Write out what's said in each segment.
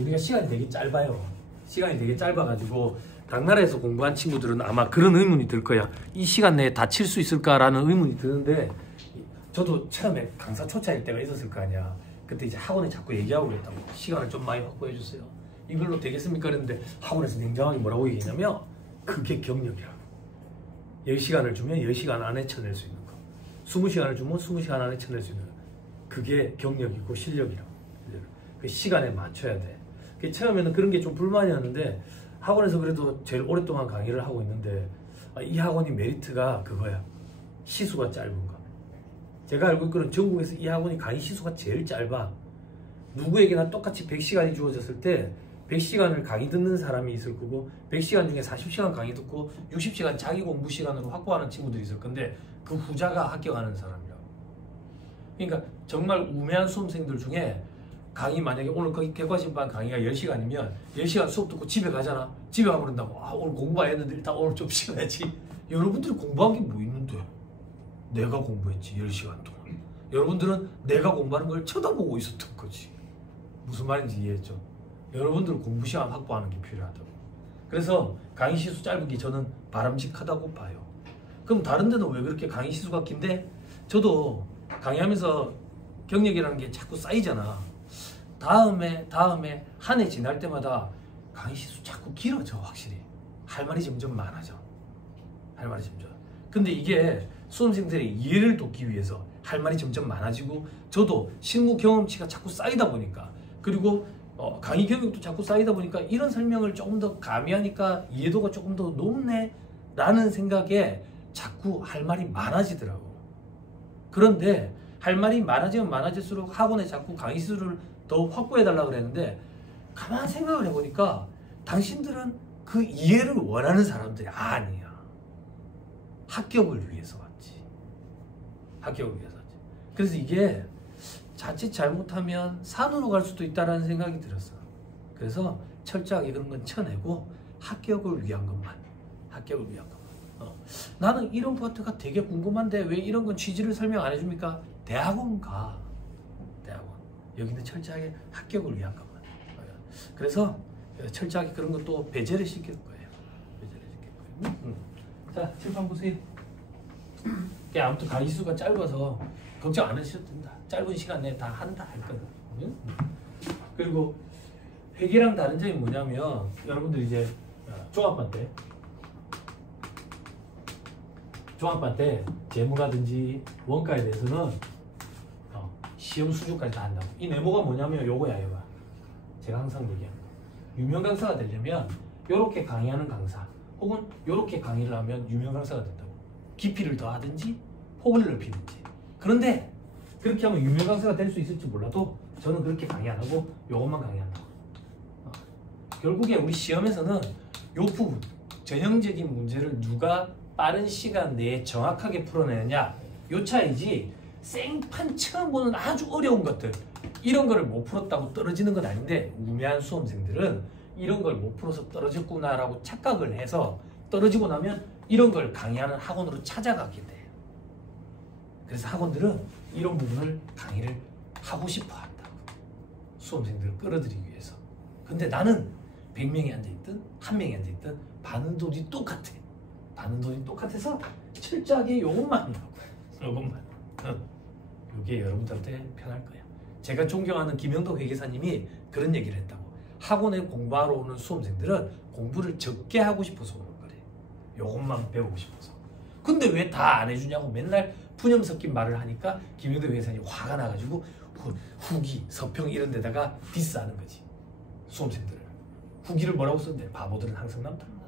우리가 시간이 되게 짧아요. 시간이 되게 짧아가지고 당나라에서 공부한 친구들은 아마 그런 의문이 들 거야. 이 시간 내에 다 칠 수 있을까라는 의문이 드는데, 저도 처음에 강사 초짜일 때가 있었을 거 아니야. 그때 이제 학원에 자꾸 얘기하고 그랬다고. 시간을 좀 많이 확보해 주세요. 이걸로 되겠습니까? 그랬는데 학원에서 냉정하게 뭐라고 얘기했냐면, 그게 경력이라고. 10시간을 주면 10시간 안에 쳐낼 수 있는 거. 20시간을 주면 20시간 안에 쳐낼 수 있는 거. 그게 경력이고 실력이라고. 그 시간에 맞춰야 돼. 처음에는 그런 게 좀 불만이었는데, 학원에서 그래도 제일 오랫동안 강의를 하고 있는데, 이 학원이 메리트가 그거야. 시수가 짧은 거. 제가 알고 있기로는 전국에서 이 학원이 강의 시수가 제일 짧아. 누구에게나 똑같이 100시간이 주어졌을 때 100시간을 강의 듣는 사람이 있을 거고, 100시간 중에 40시간 강의 듣고 60시간 자기 공부 시간으로 확보하는 친구들이 있을 건데, 그 후자가 합격하는 사람이라고. 그러니까 정말 우매한 수험생들 중에 강의 만약에 오늘 거기 객관식반 강의가 10시간이면 10시간 수업 듣고 집에 가잖아. 집에 가면 그런다고. 오늘 공부 안 했는데 일단 오늘 좀 쉬어야지. 여러분들이 공부한 게 뭐 있는데? 내가 공부했지 10시간 동안. 여러분들은 내가 공부하는 걸 쳐다보고 있었던 거지. 무슨 말인지 이해했죠? 여러분들 공부 시간 확보하는 게 필요하다고. 그래서 강의 시수 짧은 게 저는 바람직하다고 봐요. 그럼 다른 데는 왜 그렇게 강의 시수가 긴데? 저도 강의하면서 경력이라는 게 자꾸 쌓이잖아. 다음에 한 해 지날 때마다 강의 시수 자꾸 길어져. 확실히 할 말이 점점 많아져. 할 말이 점점. 근데 이게 수험생들의 이해를 돕기 위해서 할 말이 점점 많아지고, 저도 실무 경험치가 자꾸 쌓이다 보니까, 그리고 강의 경력도 자꾸 쌓이다 보니까 이런 설명을 조금 더 가미하니까 이해도가 조금 더 높네 라는 생각에 자꾸 할 말이 많아지더라고. 그런데 할 말이 많아지면 많아질수록 학원에 자꾸 강의 수를 더 확보해달라 그랬는데, 가만 생각을 해보니까 당신들은 그 이해를 원하는 사람들이 아니야. 합격을 위해서 왔지. 합격을 위해서 왔지. 그래서 이게 자칫 잘못하면 산으로 갈 수도 있다는 생각이 들었어. 그래서 철저하게 그런 건 쳐내고 합격을 위한 것만. 합격을 위한 것만. 나는 이런 파트가 되게 궁금한데 왜 이런 건 취지를 설명 안 해줍니까? 대학원 가. 대학원. 여기는 철저하게 합격을 위한 것만. 그래서 철저하게 그런 것도 배제를 시킬 거예요. 배제를 시킬 거예요. 자, 칠판 보세요. 아무튼 강의 수가 짧아서 걱정 안 하셔도 된다. 짧은 시간 내에 다 한다 할 거다. 그리고 회계랑 다른 점이 뭐냐면, 여러분들 이제 종합반 때 재무라든지 원가에 대해서는 시험 수준까지 다 한다고. 이 네모가 뭐냐면 요거야, 요거. 제가 항상 얘기하는 거. 유명 강사가 되려면 요렇게 강의하는 강사, 혹은 요렇게 강의를 하면 유명 강사가 된다고. 깊이를 더하든지 폭을 넓히든지. 그런데 그렇게 하면 유명 강사가 될 수 있을지 몰라도 저는 그렇게 강의 안 하고 요것만 강의한다고. 결국에 우리 시험에서는 요 부분, 전형적인 문제를 누가 빠른 시간 내에 정확하게 풀어내느냐, 요 차이지, 생판 처음 보는 아주 어려운 것들, 이런 거를 못 풀었다고 떨어지는 건 아닌데, 우매한 수험생들은 이런 걸 못 풀어서 떨어졌구나라고 착각을 해서 떨어지고 나면 이런 걸 강의하는 학원으로 찾아가게 돼요. 그래서 학원들은 이런 부분을 강의를 하고 싶어 한다고. 수험생들을 끌어들이기 위해서. 근데 나는 100명이 앉아있든 1명이 앉아있든 받는 돈이 똑같아. 받는 돈이 똑같아서 철저하게 요것만 한다고. 요것만. 이게 여러분들한테 편할 거예요. 제가 존경하는 김영덕 회계사님이 그런 얘기를 했다고. 학원에 공부하러 오는 수험생들은 공부를 적게 하고 싶어서 오는 거래. 요것만 배우고 싶어서. 근데 왜 다 안 해주냐고 맨날 푸념 섞인 말을 하니까 김영덕 회계사님이 화가 나가지고 후기, 서평 이런 데다가 디스하는 거지. 수험생들을. 후기를 뭐라고 썼는데, 바보들은 항상 남다른다.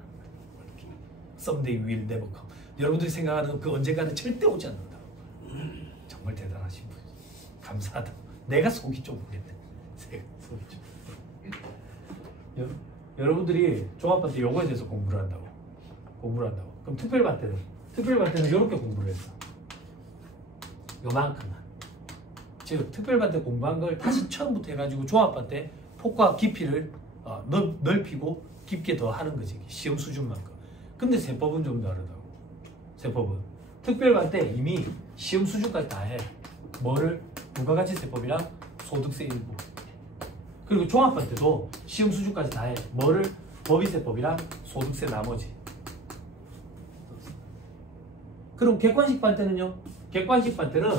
Someday will never come. 여러분들이 생각하는 그 언젠가는 절대 오지 않는다. 정말 대단하신 분. 감사하다. 내가 속이 좀 그랬네. 속이 좀. 여러분들이 종합반 때 요거에 대해서 공부를 한다고. 그럼 특별반 때는 이렇게 공부를 했어. 요만큼만. 즉 특별반 때 공부한 걸 다시 처음부터 해가지고 종합반 때 폭과 깊이를 넓히고 깊게 더 하는 거지. 시험 수준만큼. 근데 세법은 좀 다르다고. 세법은 특별반 때 이미 시험 수준까지 다 해. 뭐를? 부가가치세법이랑 소득세 일부. 그리고 종합반 때도 시험 수준까지 다 해. 뭐를? 법인세법이랑 소득세 나머지. 그럼 객관식반 때는요? 객관식반 때는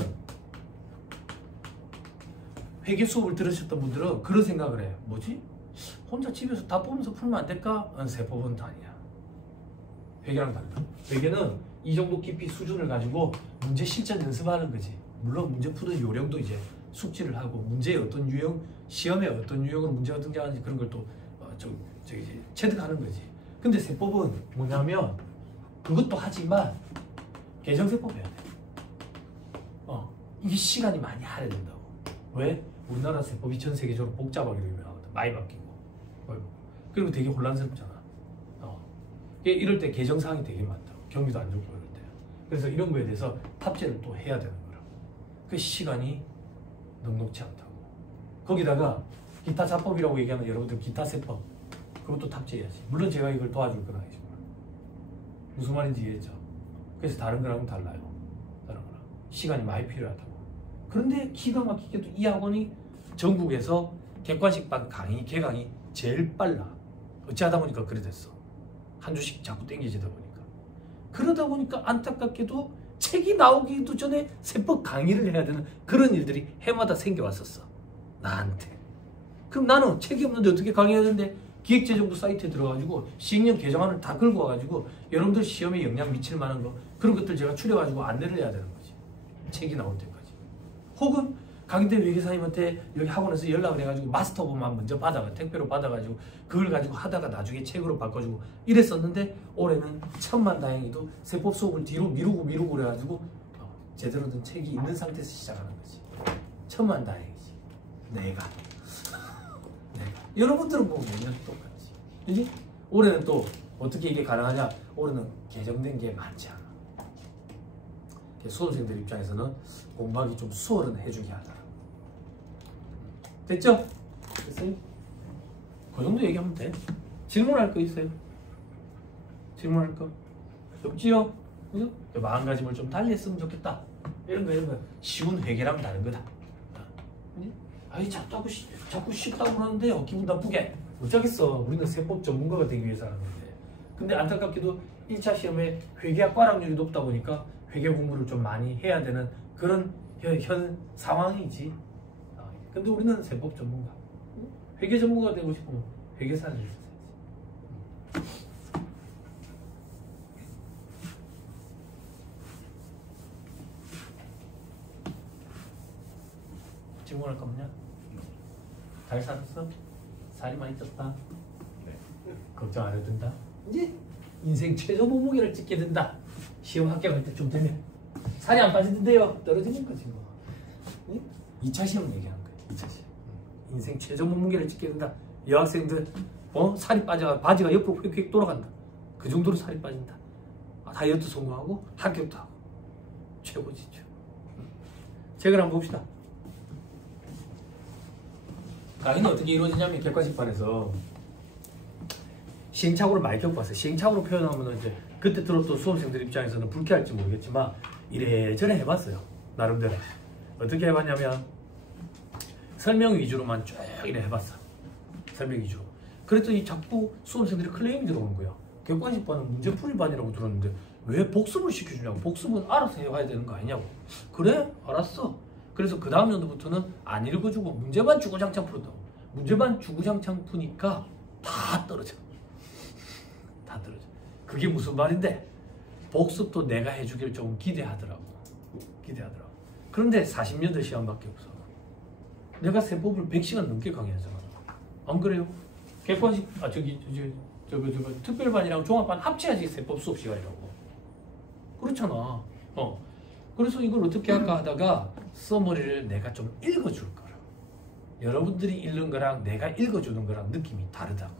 회계 수업을 들으셨던 분들은 그런 생각을 해요. 뭐지? 혼자 집에서 다 보면서 풀면 안 될까? 세법은 아니야. 회계랑 달라. 회계는 이 정도 깊이 수준을 가지고 문제 실전 연습하는 거지. 물론 문제 푸는 요령도 이제 숙지를 하고 문제의 어떤 유형, 시험에 어떤 유형으로 문제가 등장하는지 그런 걸 또 체득하는 거지. 근데 세법은 뭐냐면 그것도 하지만 개정세법 해야 돼. 이게 시간이 많이 할애된다고. 왜? 우리나라 세법이 전 세계적으로 복잡하기로 유명하거든. 많이 바뀌고. 그리고 되게 혼란스럽잖아. 이럴 때 개정사항이 되게 많다고. 경기도 안 좋고 이럴 때. 그래서 이런 거에 대해서 탑재를 또 해야 되는 거라고. 그 시간이 넉넉치 않다고. 거기다가 기타 자법이라고 얘기하는 여러분들 기타 세법 그것도 탑재해야지. 물론 제가 이걸 도와줄 건 아니지만 무슨 말인지 이해했죠? 그래서 다른 거랑은 달라요. 다른 거랑 시간이 많이 필요하다고. 그런데 기가 막히게도 이 학원이 전국에서 객관식반 강의, 개강이 제일 빨라. 어찌하다 보니까 그래 됐어. 한 주씩 자꾸 땡겨지다 보니까. 그러다 보니까 안타깝게도 책이 나오기도 전에 세법 강의를 해야 되는 그런 일들이 해마다 생겨왔었어. 나한테. 그럼 나는 책이 없는데 어떻게 강의해야 되는데 기획재정부 사이트에 들어가지고 시행령 개정안을 다 긁어 와가지고 여러분들 시험에 영향 미칠 만한 거 그런 것들 제가 추려가지고 안내를 해야 되는 거지. 책이 나올 때까지. 혹은 강의대 회계사님한테 여기 학원에서 연락을 해가지고 마스터본만 먼저 받아가 택배로 받아가지고 그걸 가지고 하다가 나중에 책으로 바꿔주고 이랬었는데 올해는 천만다행히도 세법 수업을 뒤로 미루고 그래가지고 제대로 된 책이 있는 상태에서 시작하는 거지. 천만다행이지. 내가 여러분들은 뭐 매년 똑같지. 그지? 올해는 또 어떻게 이게 가능하냐? 올해는 개정된 게 많지 않아. 수험생들 입장에서는 공부하기 좀 수월은 해주게 하더라. 됐죠? 됐어요? 그 정도 얘기하면 돼. 질문할 거 있어요? 질문할 거? 없지요? 그죠? 마음가짐을 좀 달리 했으면 좋겠다. 이런 거 쉬운 회계랑 다른 거다. 아니 자꾸 쉽다고 하는데요. 기분 나쁘게. 어쩌겠어. 우리는 세법 전문가가 되기 위해서 하는 건데. 근데 안타깝게도 1차 시험에 회계학 과락률이 높다 보니까 회계 공부를 좀 많이 해야 되는 그런 현 상황이지. 근데 우리는 세법 전문가. 회계 전문가가 되고 싶으면 회계사를 해야지. 질문할 거 없냐? 잘 살았어? 살이 많이 쪘다? 네. 걱정 안 해도 된다? 이제 인생 최저 몸무게를 찍게 된다. 시험 합격할 때쯤 되면 살이 안 빠지는데요. 떨어지는 거지 뭐. 네? 2차 시험 얘기하는 거야. 2차 시험. 인생 최저 몸무게를 찍게 된다. 여학생들 살이 빠져 바지가 옆으로 휙휙 돌아간다. 그 정도로 살이 빠진다. 다이어트 성공하고 합격도 하고 최고지. 책을 한번 봅시다. 강의는 어떻게 이루어지냐면 객관식반에서 시행착오를 많이 겪어봤어요. 시행착오로 표현하면 이제 그때 들었던 수험생들 입장에서는 불쾌할지 모르겠지만 이래저래 해봤어요. 나름대로. 어떻게 해봤냐면 설명 위주로만 쭉 이래 해봤어. 설명 위주로. 그랬더니 자꾸 수험생들이 클레임이 들어오는 거야. 객관식반은 문제풀이반이라고 들었는데 왜 복습을 시켜주냐고. 복습은 알아서 해와야 되는 거 아니냐고. 그래? 알았어. 그래서 그 다음 연도부터는 안 읽어주고 문제만 주구장창 풀었다고. 문제만 주구장창 푸니까 다 떨어져. 다 떨어져. 그게 무슨 말인데 복습도 내가 해주길 조금 기대하더라고. 그런데 40년대 시험밖에 없어. 내가 세법을 100시간 넘게 강의하잖아. 안 그래요? 객관식 특별반이랑 종합반 합쳐야지 세법 수업 시간이라고. 그렇잖아. 그래서 이걸 어떻게 할까 하다가 서머리를 내가 좀 읽어줄 거라. 여러분들이 읽는 거랑 내가 읽어주는 거랑 느낌이 다르다고.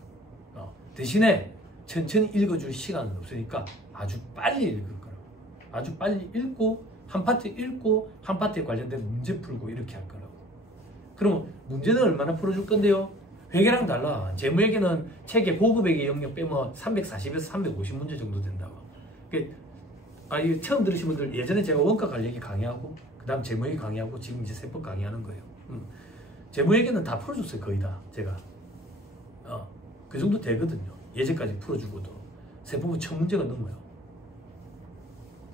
대신에 천천히 읽어줄 시간은 없으니까 아주 빨리 읽을 거라고. 아주 빨리 읽고 한 파트 읽고 한 파트에 관련된 문제 풀고 이렇게 할 거라고. 그럼 문제는 얼마나 풀어줄 건데요? 회계랑 달라. 재무회계는 책에 고급회계 영역 빼면 340에서 350문제 정도 된다고. 이거 처음 들으신 분들 예전에 제가 원가 관리기 강의하고 그 다음 재무회계 강의하고 지금 이제 세법 강의하는 거예요. 제보에게는 다 풀어줬어요. 거의 다 제가. 그 정도 되거든요. 예제까지 풀어주고도 세법은 첫 문제가 넘어요.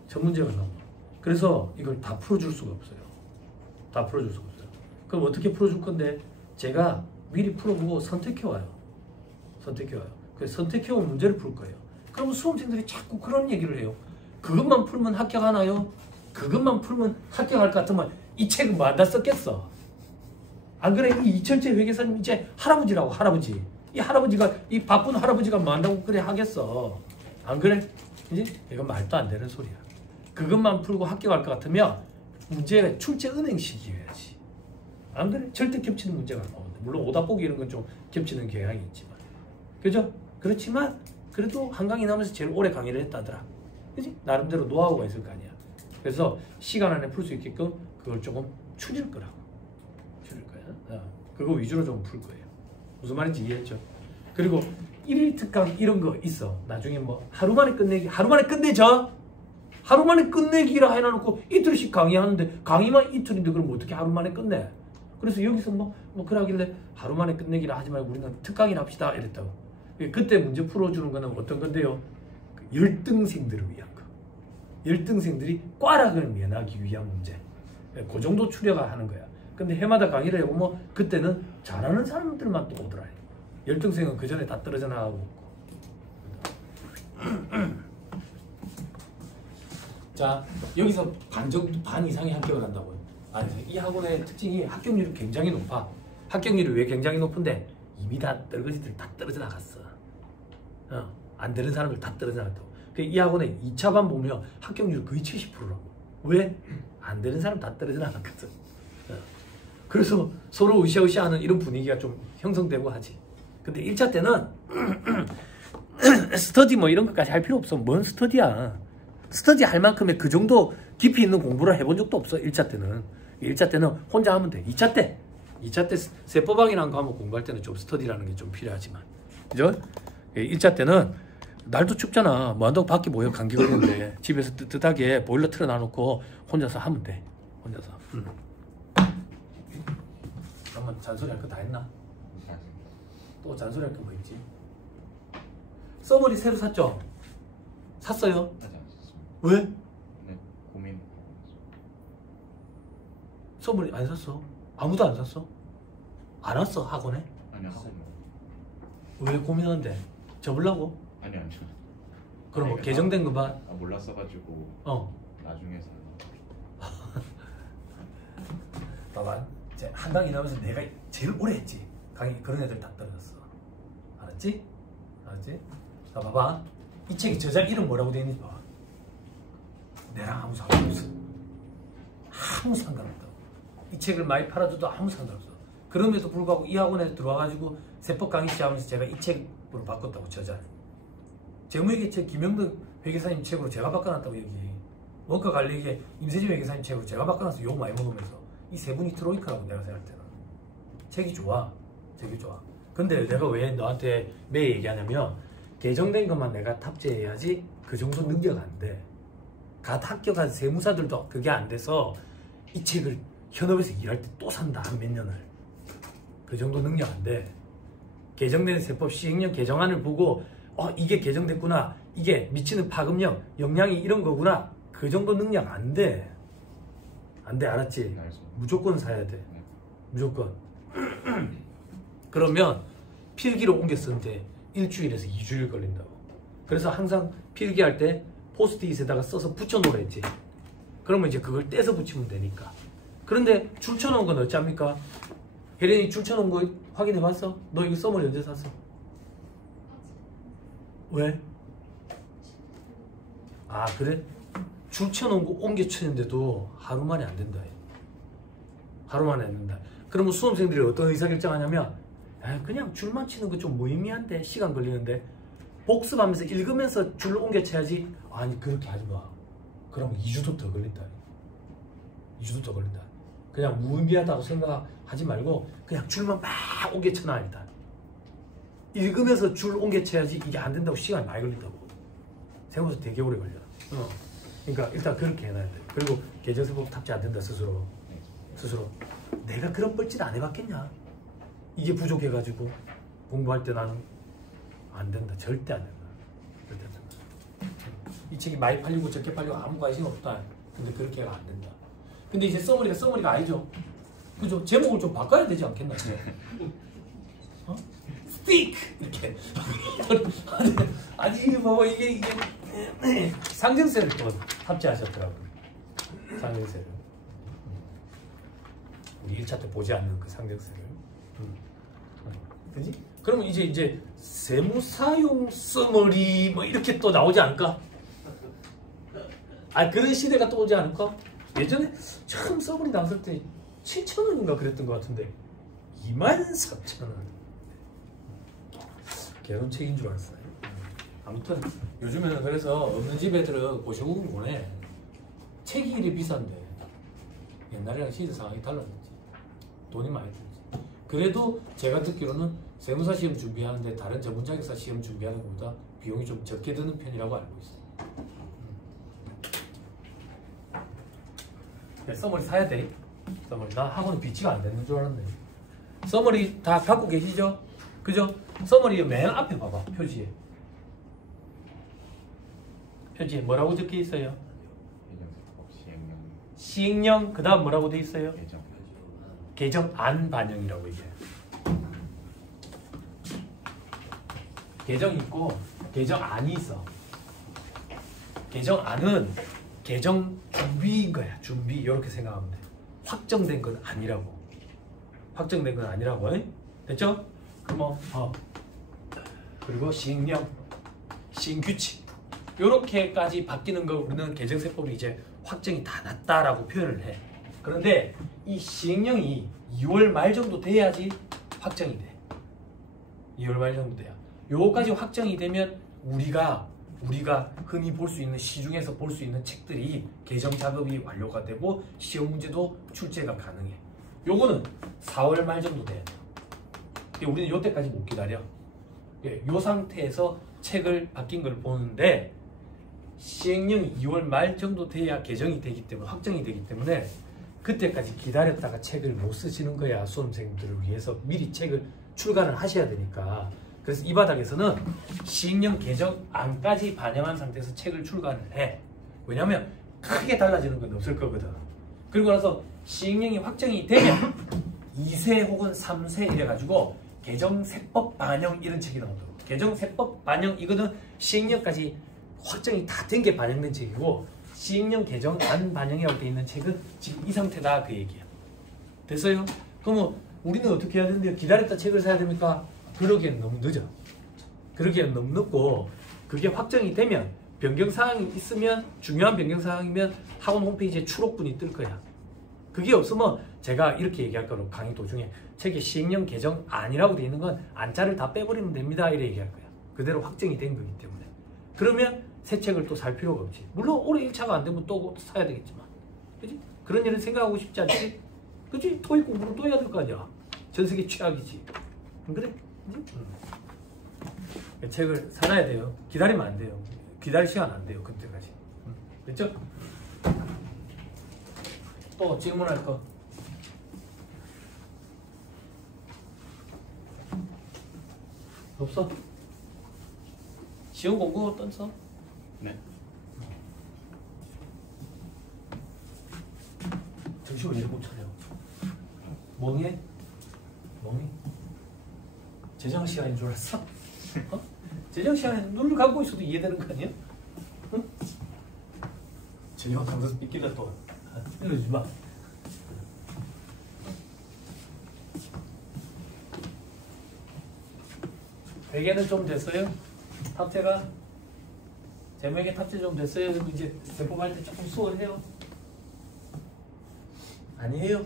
첫 문제가 넘어. 그래서 이걸 다 풀어줄 수가 없어요. 다 풀어줄 수가 없어요. 그럼 어떻게 풀어줄 건데 제가 미리 풀어보고 선택해와요. 선택해와요. 그래서 선택해온 문제를 풀 거예요. 그러면 수험생들이 자꾸 그런 얘기를 해요. 그것만 풀면 합격하나요? 그것만 풀면 합격할 것 같으면 이 책은 뭐 안 썼겠어. 안 그래? 이 이철재 회계사님 이제 할아버지라고 할아버지. 이 할아버지가 이 바쁜 할아버지가 뭐 한다고 그래 하겠어. 안 그래? 이제 이건 말도 안 되는 소리야. 그것만 풀고 합격할 것 같으면 문제가 출제 은행 시기여야지. 안 그래? 절대 겹치는 문제가 안 나오는데. 물론 오답보기 이런 건 좀 겹치는 경향이 있지만. 그죠? 그렇지만 그래도 한강이 나오면서 제일 오래 강의를 했다더라. 그지? 나름대로 노하우가 있을 거 아니야. 그래서 시간 안에 풀 수 있게끔 그걸 조금 줄일 거라고. 줄일 거야. 그거 위주로 좀 풀 거예요. 무슨 말인지 이해했죠? 그리고 1일 특강 이런 거 있어. 나중에 뭐 하루 만에 끝내기, 하루 만에 끝내자. 하루 만에 끝내기라 해놔놓고 이틀씩 강의하는데 강의만 이틀인데 그럼 어떻게 하루 만에 끝내? 그래서 여기서 뭐 그러길래 하루 만에 끝내기라 하지 말고 우리는 특강이나 합시다 이랬다고. 그때 문제 풀어주는 거는 어떤 건데요? 열등생들을 위한 거. 열등생들이 꽈락을 면하기 위한 문제. 그 정도 추려가 하는 거야. 근데 해마다 강의를 해보면 그때는 잘하는 사람들만 또 오더라. 열등생은 그 전에 다 떨어져 나가고. 자, 여기서 반 이상이 합격을 한다고요. 아니, 이 학원의 특징이 합격률이 굉장히 높아. 합격률이 왜 굉장히 높은데? 이미 다 떨거지들 다 떨어져 나갔어. 안 되는 사람들 다 떨어져 나갔다고. 이 학원의 2차반 보면 합격률 거의 70%라고. 왜? 안 되는 사람 다 떨어져 나갔거든. 그래서 서로 으쌰으쌰하는 이런 분위기가 좀 형성되고 하지. 근데 1차 때는 스터디 뭐 이런 것까지 할 필요 없어. 뭔 스터디야. 스터디 할 만큼의 그 정도 깊이 있는 공부를 해본 적도 없어. 1차 때는. 1차 때는 혼자 하면 돼. 2차 때 세법학이라는 거 하면 공부할 때는 좀 스터디라는 게 좀 필요하지만. 그죠? 1차 때는 날도 춥잖아. 뭐 한다고 밖에 모여 감기 걸리는데 집에서 뜨뜻하게 보일러 틀어놔놓고 혼자서 하면 돼. 혼자서. 그러면 잔소리 할 거 다 했나? 또 잔소리 할 거 뭐 있지? 서머리 새로 샀죠? 샀어요? 아직 안 샀습니다. 왜? 네, 고민. 서머리 안 샀어? 아무도 안 샀어? 안 왔어 학원에? 아니 학원. 왜 고민하는데? 접으려고? 아니 아니요. 그럼 뭐 아니, 개정된 것만? 아 몰랐어가지고. 나중에 사. 봐봐. 이제 한강이 나오면서 내가 제일 오래 했지. 강의 그런 애들 다 떨어졌어. 알았지? 알았지? 자 봐봐. 이 책이 저자 이름 뭐라고 되어 있는지 봐봐. 내랑 아무 상관없어. 아무 상관없다고. 이 책을 많이 팔아줘도 아무 상관없어. 그럼에도 불구하고 이 학원에 들어와가지고 세법 강의 시작하면서 제가 이 책으로 바꿨다고. 저자 재무회계책 김영덕 회계사님 책으로 제가 바꿔놨다고. 여기 원가 관리계 임세진 회계사님 책으로 제가 바꿔놨어. 욕 많이 먹으면서. 이 세 분이 트로이카라고 내가 생각할 때는. 책이 좋아. 되게 좋아. 근데 내가 왜 너한테 매일 얘기하냐면 개정된 것만 내가 탑재해야지 그 정도 능력 안 돼. 갓 합격한 세무사들도 그게 안 돼서 이 책을 현업에서 일할 때 또 산다. 한 몇 년을. 그 정도 능력 안 돼. 개정된 세법 시행령 개정안을 보고 이게 개정됐구나. 이게 미치는 파급력, 영향이 이런 거구나. 그 정도 능력 안 돼. 안 돼. 알았지? 무조건 사야 돼. 무조건. 그러면 필기로 옮겨 쓰는데 일주일에서 2주일 걸린다고. 그래서 항상 필기할 때 포스트잇에다가 써서 붙여놓으랬지. 그러면 이제 그걸 떼서 붙이면 되니까. 그런데 줄 쳐놓은 건 어찌합니까? 혜련이 줄 쳐놓은 거 확인해봤어? 너 이거 썸을 언제 샀어? 왜? 아 그래? 줄 쳐놓은 거 옮겨 치는데도 하루 만에 안 된다. 하루 만에 안 된다. 그러면 수험생들이 어떤 의사결정하냐면 그냥 줄만 치는 거 좀 무의미한데 시간 걸리는데 복습하면서 읽으면서 줄을 옮겨 쳐야지. 아니 그렇게 하지 마. 그러면 2주도 더 걸린다. 2주도 더 걸린다. 그냥 무의미하다고 생각하지 말고 그냥 줄만 막 옮겨 쳐놔. 일단 읽으면서 줄 옮겨 쳐야지. 이게 안 된다고 시간이 많이 걸린다고. 생각보다 되게 오래 걸려. 그러니까 일단 그렇게 해놔야 돼. 그리고 개정세법 탑재 안 된다 스스로. 스스로. 내가 그런 뻘짓 안 해봤겠냐? 이게 부족해가지고 공부할 때 나는 안 된다. 절대 안 된다. 절대 안 된다. 이 책이 많이 팔리고 적게 팔리고 아무 관심 없다. 근데 그렇게 해가 안 된다. 근데 이제 써머리가 아니죠. 그죠? 제목을 좀 바꿔야 되지 않겠나? 어? 스틱! 이렇게. 아니, 봐봐, 이게 상징세를 또 탑재하셨더라고요. 상징세를. 우리 1차 때 보지 않는 그 상징세를. 그지? 그러면 이제 세무사용 써머리 뭐 이렇게 또 나오지 않을까? 아, 그런 시대가 또 오지 않을까? 예전에 처음 써머리 나왔을 때 7,000원인가 그랬던 것 같은데 23,000원. 개론책인 줄 알았어요. 아무튼 요즘에는 그래서 없는 집 애들은 고시국을 보내. 책이 이리 비싼데 옛날이랑 시대 상황이 달라졌지. 돈이 많이 들지. 그래도 제가 듣기로는 세무사 시험 준비하는데 다른 전문자격사 시험 준비하는 것보다 비용이 좀 적게 드는 편이라고 알고 있어요. 써머리 사야 돼. 써머리. 나 학원 비치가 안 되는 줄 알았네. 써머리 다 갖고 계시죠? 그죠? 써머리 맨 앞에 봐봐. 표지에. 표지에 뭐라고 적혀 있어요? 시행령. 그 다음 뭐라고 돼 있어요? 개정안 반영이라고 이게. 개정 있고 개정안이 있어. 개정안은 개정 준비인 거야. 준비. 이렇게 생각하면 돼. 확정된 건 아니라고. 확정된 건 아니라고. 에? 됐죠? 그럼 그리고 시행령, 시행규칙 이렇게까지 바뀌는 걸 우리는 개정세법이 이제 확정이 다 났다라고 표현을 해. 그런데 이 시행령이 2월 말 정도 돼야지 확정이 돼. 2월 말 정도 돼야. 요거까지 확정이 되면 우리가 흔히 볼 수 있는 시중에서 볼 수 있는 책들이 개정 작업이 완료가 되고 시험 문제도 출제가 가능해. 요거는 4월 말 정도 돼야 돼요. 우리는 요때까지 못 기다려. 요 상태에서 책을 바뀐 걸 보는데 시행령이 2월 말 정도 돼야 개정이 되기 때문에 확정이 되기 때문에 그때까지 기다렸다가 책을 못 쓰시는 거야. 수험생들을 위해서 미리 책을 출간을 하셔야 되니까. 그래서 이 바닥에서는 시행령 개정안까지 반영한 상태에서 책을 출간을 해. 왜냐하면 크게 달라지는 건 없을 거거든. 그리고 나서 시행령이 확정이 되면 2세 혹은 3세 이래가지고 개정세법 반영 이런 책이 나오더라고. 개정세법 반영 이거는 시행령까지 확정이 다 된 게 반영된 책이고 시행령 개정안 반영이라고 되어 있는 책은 지금 이 상태다 그 얘기야. 됐어요? 그러면 우리는 어떻게 해야 되는데 기다렸다 책을 사야 됩니까? 그러기엔 너무 늦어. 그러기엔 너무 늦고 그게 확정이 되면 변경사항이 있으면 중요한 변경사항이면 학원 홈페이지에 추록분이 뜰 거야. 그게 없으면 제가 이렇게 얘기할 거로 강의 도중에 책에 시행령 개정안이라고 되어 있는 건 안자를 다 빼버리면 됩니다 이렇게 얘기할 거야. 그대로 확정이 된 거기 때문에. 그러면 새 책을 또 살 필요가 없지. 물론 올해 1차가 안 되면 또 사야 되겠지만. 그지? 그런 일은 생각하고 싶지 않지? 그지? 토익 공부는 또 해야 될 거 아니야. 전 세계 최악이지. 안 그래? 책을 사놔야 돼요. 기다리면 안 돼요. 기다릴 시간 안 돼요. 그때까지. 됐죠? 또 질문할 거. 없어? 시험 공부 어떤서? 네. 정신을 왜 못 차려? 멍해? 멍해? 재정 시간인 줄 알았어? 어? 재정 시간에 눈을 감고 있어도 이해되는 거 아니야? 응? 재정 강사서 삐끼다 또. 이러지 마. 베개는 좀 됐어요? 탑재가? 제목에 탑재 좀 됐어요? 그럼 이제 배포할 때 조금 수월해요? 아니에요?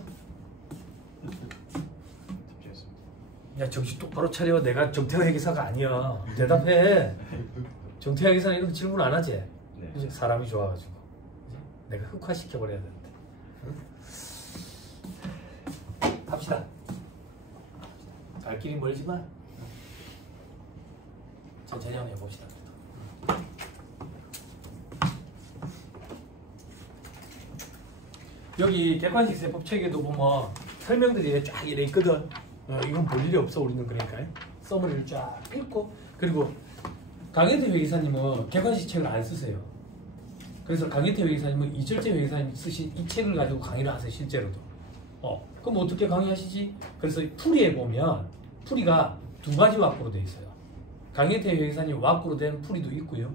야 정신 똑바로 차려. 내가 정태화 기사가 아니야. 대답해. 정태화 기사는 이런 질문 안 하지? 네. 이제 사람이 좋아가지고 내가 흑화시켜버려야 되는데. 응? 합시다. 갈 길이 멀지만 천천히 한번 해봅시다. 여기 객관식 세법 체계도 보면 설명들이 쫙 이래 있거든. 이건 볼 일이 없어 우리는. 그러니까 서머리를 쫙 읽고, 그리고 강현태 회계사님은 객관식 책을 안 쓰세요. 그래서 강현태 회계사님은 이철재 회계사님 쓰신 이 책을 가지고 강의를 하세요. 실제로도. 그럼 어떻게 강의하시지? 그래서 풀이에 보면 풀이가 두 가지 와꾸로 되어 있어요. 강현태 회계사님 와꾸로 된 풀이도 있고요.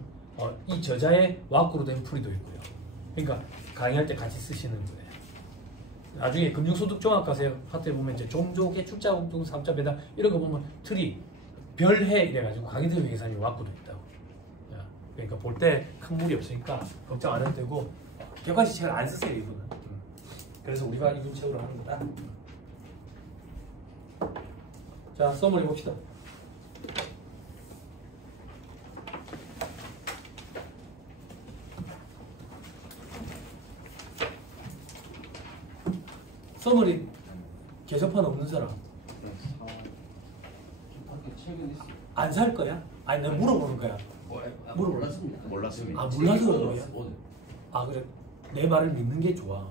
이 저자의 와꾸로 된 풀이도 있고요. 그러니까 강의할 때 같이 쓰시는 거예요. 나중에 금융소득종합과세 파트에 보면 이제 종조계 출자 공동 3자 배당 이런 거 보면 틀이 별해 이래가지고 강현태 회계사님 와꾸도 있다고. 그러니까 볼 때 큰 무리 없으니까 걱정 안 해도 되고, 객관식 책을 안 쓰세요 이분은. 그래서 우리가 이분 책으로 하는 거다. 자, 서머리 봅시다. 서머리 개정판 없는 사람 안 살 거야? 아니 내가 물어보는 거야. 몰랐습니다. 아 몰라서 그런 거야? 아 그래, 내 말을 믿는 게 좋아.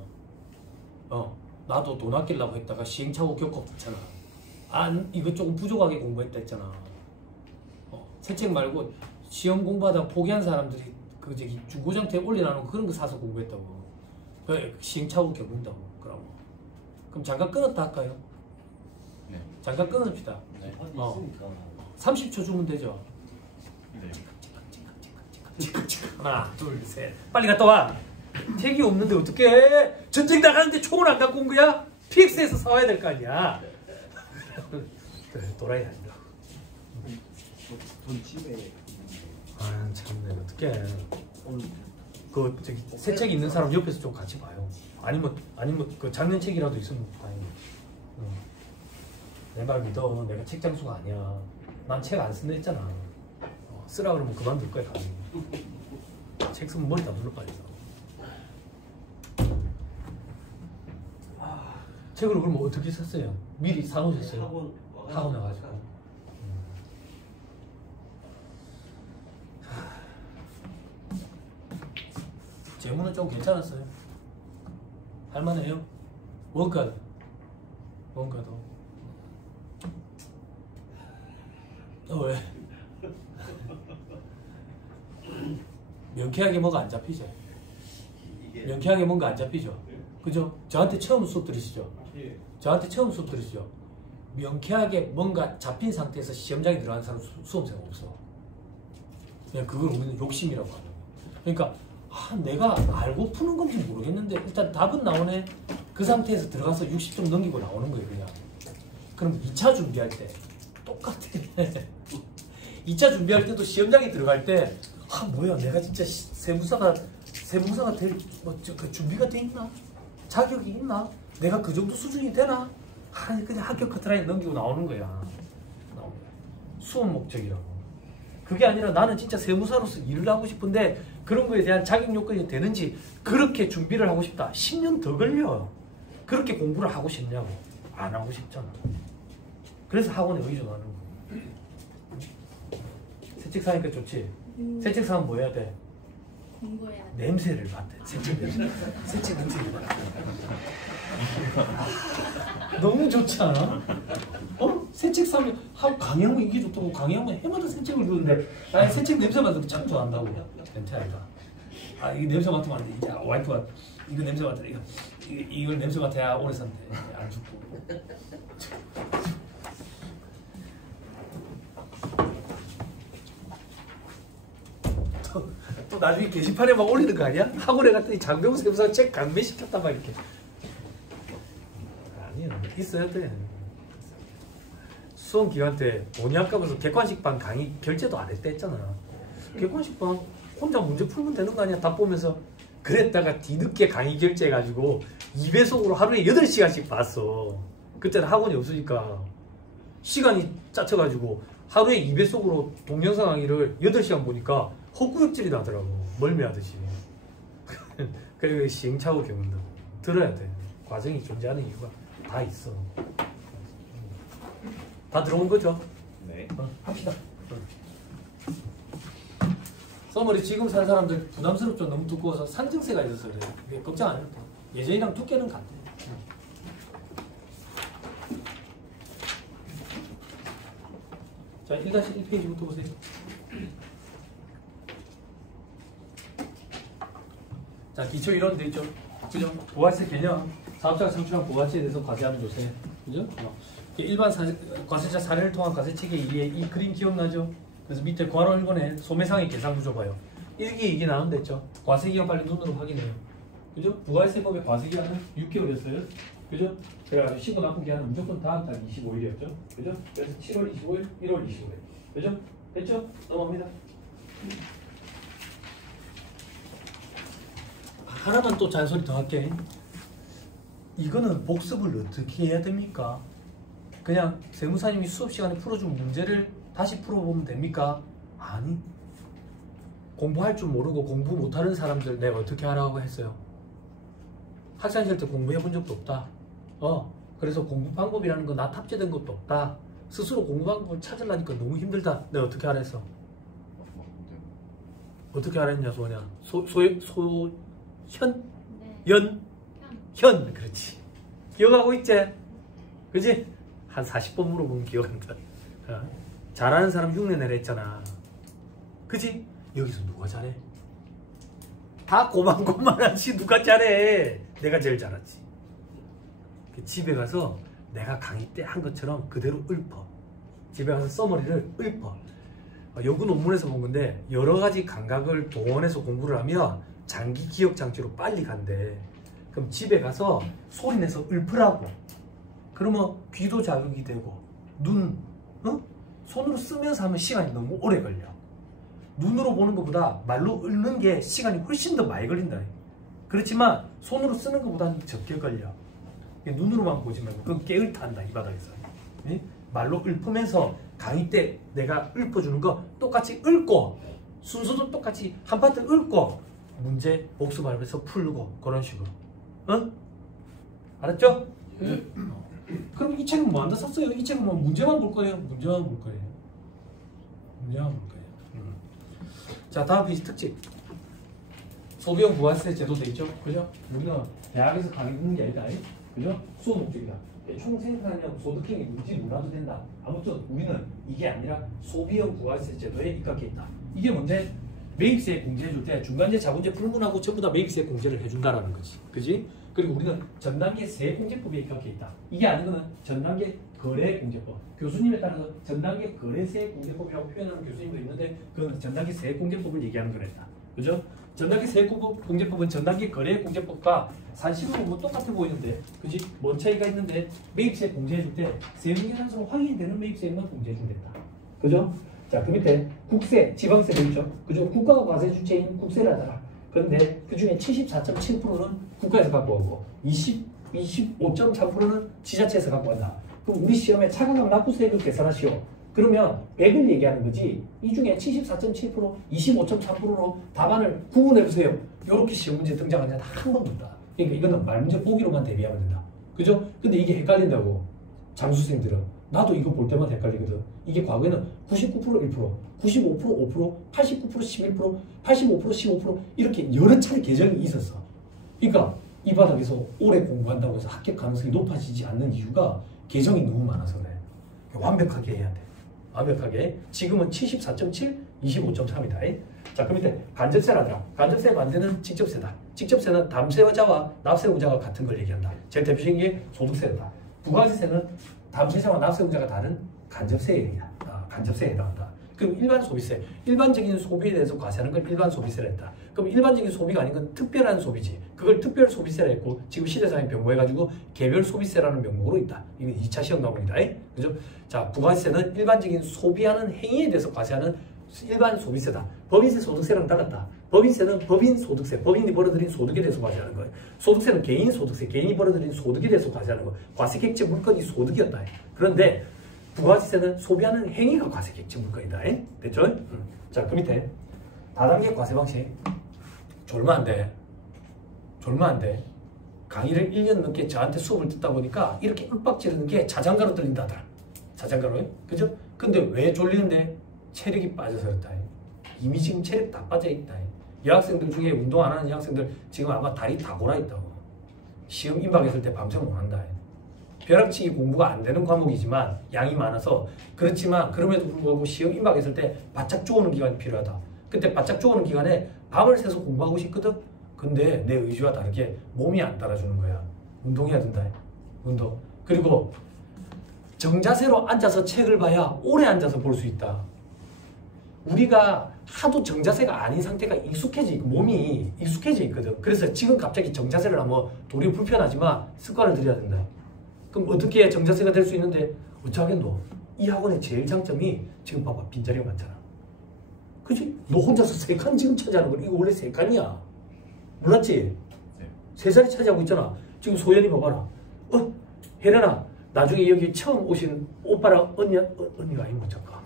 나도 돈 아끼려고 했다가 시행착오 겪었잖아. 이거 조금 부족하게 공부했다 했잖아. 새 책 말고 시험 공부하다가 포기한 사람들이 그 저기 중고장터에 올려놔놓은 그런 거 사서 공부했다고. 그 시행착오 겪는다고. 그럼 잠깐 끊었다 할까요? 네. 잠깐 끊읍시다. 네. 30초 주면 되죠? 네. 하나, 둘, 셋. 빨리 갔다 와. 책이 없는데 어떡해? 전쟁 나가는데 총을 안 갖고 온 거야? PX에서 사와야 될 거 아니야? 또라이 아니다. 돈 집에. 참네, 어떡해. 새 책 있는 사람 옆에서 좀 같이 봐요. 아니면 그 작년 책이라도 있으면 다행이야. 내 말 믿어. 내가 책 장수가 아니야. 난 책 안 쓴다 했잖아. 쓰라 그러면 그만둘 거야, 가만히. 책 쓰면 머리 다 눌러빠져. 책을 그럼 어떻게 샀어요? 미리 사놓으셨어요? 학원 나가지고. 재무는 좀 괜찮았어요? 할만해요? 원가도? 왜? 명쾌하게 뭐가 안 잡히죠? 명쾌하게 뭔가 안 잡히죠? 그죠? 저한테 처음 수업 들으시죠? 명쾌하게 뭔가 잡힌 상태에서 시험장에 들어가는 사람 수험생 없어. 그냥 그걸 우리는 욕심이라고 하는 거예요. 그러니까 내가 알고 푸는 건지 모르겠는데 일단 답은 나오네. 그 상태에서 들어가서 60점 넘기고 나오는 거예요, 그냥. 그럼 2차 준비할 때 똑같아. 2차 준비할 때도 시험장에 들어갈 때 뭐야, 내가 진짜 세무사가 될 그 준비가 돼 있나? 자격이 있나? 내가 그 정도 수준이 되나? 그냥 합격 커트라인 넘기고 나오는 거야. 수험 목적이라고. 그게 아니라 나는 진짜 세무사로서 일을 하고 싶은데 그런 거에 대한 자격 요건이 되는지 그렇게 준비를 하고 싶다. 10년 더 걸려. 그렇게 공부를 하고 싶냐고. 안 하고 싶잖아. 그래서 학원에 의존하는 거야. 새 책 사니까 좋지? 새 책 사면 뭐 해야 돼? 공부해야 돼. 냄새를 맡아. 새 책 냄새를 맡아. 너무 좋지 않아? 새 책 사면 강의하면 이게 좋다고. 강의하면 해마다 새 책을 주는데 나 새 책 냄새 맡으면 참 좋아한다고. 냄새 아니다. 이 냄새 맡으면 안 돼. 이제 와이프가 이거 냄새 맡아. 이걸 냄새 맡아야 오래 산대. 안 죽고. 또 나중에 게시판에 막 올리는 거 아니야? 학원에 갔더니 장병수 세무사 책 강매시켰단 말 이렇게. 아니요, 있어야 돼. 수험 기간 때 돈이 아까워서 객관식반 강의 결제도 안 했다 했잖아. 객관식반 혼자 문제 풀면 되는 거 아니야? 답 보면서. 그랬다가 뒤늦게 강의 결제해가지고 2배속으로 하루에 8시간씩 봤어. 그때는 학원이 없으니까 시간이 짜쳐가지고 하루에 2배속으로 동영상 강의를 8시간 보니까 헛구역질이 나더라고. 멀미하듯이. 그리고 시행착오 겪는다고. 들어야 돼. 과정이 존재하는 이유가 다 있어. 다 들어온 거죠? 네. 합시다. 서머리 지금 산 사람들 부담스럽죠? 너무 두꺼워서 산증세가 있어서 그래. 걱정 안 해도 돼. 예전이랑 두께는 같아. 자, 1-1페이지부터 보세요. 자, 기초 이론 돼 있죠? 그죠? 부가세 개념, 사업자가 창출한 부가세에 대해서 과세하는 조세. 그죠? 일반 과세자 사례를 통한 과세체계 2의 이 그림 기억나죠? 그래서 밑에 괄호 1번에 소매상의 계산 구조 봐요. 1기, 2기 나눈댔죠? 과세기간 빨리 눈으로 확인해요. 그죠? 부가세법의 과세기간은 6개월이었어요. 그죠? 그래가지고 신고 납부 기한은 무조건 다음 달 25일이었죠. 그죠? 그래서 7월 25일, 1월 25일. 그죠? 됐죠? 넘어갑니다. 하나만 또 잔소리 더 할게. 이거는 복습을 어떻게 해야 됩니까? 그냥 세무사님이 수업 시간에 풀어준 문제를 다시 풀어보면 됩니까? 아니. 공부할 줄 모르고 공부 못하는 사람들 내가 어떻게 하라고 했어요? 학창시절 때 공부해 본 적도 없다. 그래서 공부 방법이라는 거 나 탑재된 것도 없다. 스스로 공부 방법을 찾으려니까 너무 힘들다. 내가 어떻게 하라 했어? 어떻게 하라 했냐, 소냐? 현? 네. 현. 그렇지. 기억하고 있지? 그지? 한 40번 물어보면 기억한다. 잘하는 사람 흉내 내라 했잖아. 그지? 여기서 누가 잘해? 다 고만고만하지 누가 잘해? 내가 제일 잘하지. 집에 가서 내가 강의 때 한 것처럼 그대로 읊어. 집에 가서 써머리를 읊어. 연구 논문에서 본 건데 여러 가지 감각을 동원해서 공부를 하면 장기 기억 장치로 빨리 간대. 그럼 집에 가서 소리내서 읊으라고. 그러면 귀도 자극이 되고 눈, 손으로 쓰면서 하면 시간이 너무 오래 걸려. 눈으로 보는 것보다 말로 읊는 게 시간이 훨씬 더 많이 걸린다. 그렇지만 손으로 쓰는 것보다는 적게 걸려. 눈으로만 보지 말고 그건 깨을탄다 이 바닥에서. 말로 읊으면서 강의 때 내가 읊어주는 거 똑같이 읊고 순서도 똑같이 한 파트 읊고 문제 복습하면서 풀고 그런 식으로. 알았죠? 그럼 이 책은 뭐 한다 썼어요? 이 책은 뭐 문제만 볼 거예요. 문제만 볼 거예요. 자, 다음 페이지 특집. 소비용 부가세 제도 돼 있죠? 그죠? 우리는 대학에서 강의 듣는 게 아니다. 그죠? 수업 목적이다. 총 생산량 소득행위 뭔지 몰라도 된다. 아무튼 우리는 이게 아니라 소비용 부가세 제도에 입각해 있다. 이게 뭔데? 매입세 공제해줄 때 중간재 자본재 불문하고 전부 다 매입세 공제를 해준다라는 거지. 그지? 그리고 우리는 전단계 세공제법에 입각해 있다. 이게 아니고는 전단계 거래공제법. 교수님에 따라서 전단계 거래세 공제법이라고 표현하는 교수님도 있는데 그건 전단계 세공제법을 얘기하는 거랬다. 그죠? 전단계 세공제법은 전단계 거래공제법과 산식으로 뭐 똑같아 보이는데, 그지? 뭔 차이가 있는데 매입세 공제해줄 때 세무계산서로 확인되는 매입세만 공제해준다. 그죠? 자, 그 밑에 국세, 지방세도 있죠. 그죠? 국가가 과세 주체인 국세를 하더라. 그런데 그 중에 74.7%는 국가에서 갖고 오고 25.3%는 지자체에서 갖고 간다. 그럼 우리 시험에 차감하면 납부세액을 계산하시오. 그러면 100을 얘기하는 거지. 이 중에 74.7%, 25.3%로 답안을 구분해보세요. 이렇게 시험 문제 등장하는 한 한 번도 없다. 그러니까 이거는 말문제 보기로만 대비하면 된다. 그죠? 근데 이게 헷갈린다고. 장수생들은. 나도 이거 볼 때마다 헷갈리거든. 이게 과거에는 99% 1%, 95% 5%, 89% 11%, 85% 15% 이렇게 여러 차례 개정이 있었어. 그러니까 이 바닥에서 오래 공부한다고 해서 합격 가능성이 높아지지 않는 이유가 개정이 너무 많아서 그래. 완벽하게 해야 돼. 완벽하게. 지금은 74.7, 25.3이다. 자, 그 밑에 간접세라더라. 간접세 반대는 직접세다. 직접세는 담세자와 납세자가 같은 걸 얘기한다. 제일 대표적인 게 소득세다. 부가세는 담세자와 납세자가 다른 간접세에 간접세에 해당한다. 그럼 일반 소비세, 일반적인 소비에 대해서 과세하는 걸 일반 소비세라 했다. 그럼 일반적인 소비가 아닌 건 특별한 소비지. 그걸 특별 소비세라 했고 지금 시대상에 변모해가지고 개별 소비세라는 명목으로 있다. 이건 2차 시험 과목이다. 그죠? 자, 부가세는 일반적인 소비하는 행위에 대해서 과세하는 일반 소비세다. 법인세, 소득세랑 달랐다. 법인세는 법인 소득세, 법인이 벌어들인 소득에 대해서 과세하는 거예요. 소득세는 개인 소득세, 개인이 벌어들인 소득에 대해서 과세하는 거예요. 과세객체 물건이 소득이었다. 그런데 부가세는 소비하는 행위가 과세객체 물건이다. 됐죠? 자, 그 밑에 다단계 과세 방식. 졸면 안 돼. 졸면 안 돼. 강의를 1년 넘게 저한테 수업을 듣다 보니까 이렇게 윽박지르는 게 자장가로 들린다더라. 자장가로. 그죠? 근데 왜 졸리는데? 체력이 빠져서 그렇다. 이미 지금 체력 다 빠져있다. 여학생들 중에 운동 안 하는 여학생들 지금 아마 다리 다 골아 있다고. 시험 임박했을 때 밤새 못 한다. 벼락치기 공부가 안 되는 과목이지만 양이 많아서 그렇지만 그럼에도 불구하고 시험 임박했을 때 바짝 쪼오는 기간이 필요하다. 그때 바짝 쪼오는 기간에 밤을 새서 공부하고 싶거든. 근데 내 의지와 다르게 몸이 안 따라주는 거야. 운동해야 된다. 운동. 그리고 정자세로 앉아서 책을 봐야 오래 앉아서 볼 수 있다. 우리가 하도 정자세가 아닌 상태가 몸이 익숙해져 있거든. 그래서 지금 갑자기 정자세를 하면 도리어 불편하지만 습관을 들여야 된다. 그럼 어떻게 정자세가 될 수 있는데 어쩌겠노? 이 학원의 제일 장점이 지금 봐봐 빈자리가 많잖아. 그치? 너 혼자서 3칸 지금 차지하는 거 이거 원래 3칸이야. 몰랐지? 네. 3자리 차지하고 있잖아. 지금 소연이 봐봐라. 혜련아 나중에 여기 처음 오신 오빠랑 언니가 아니면 잠깐.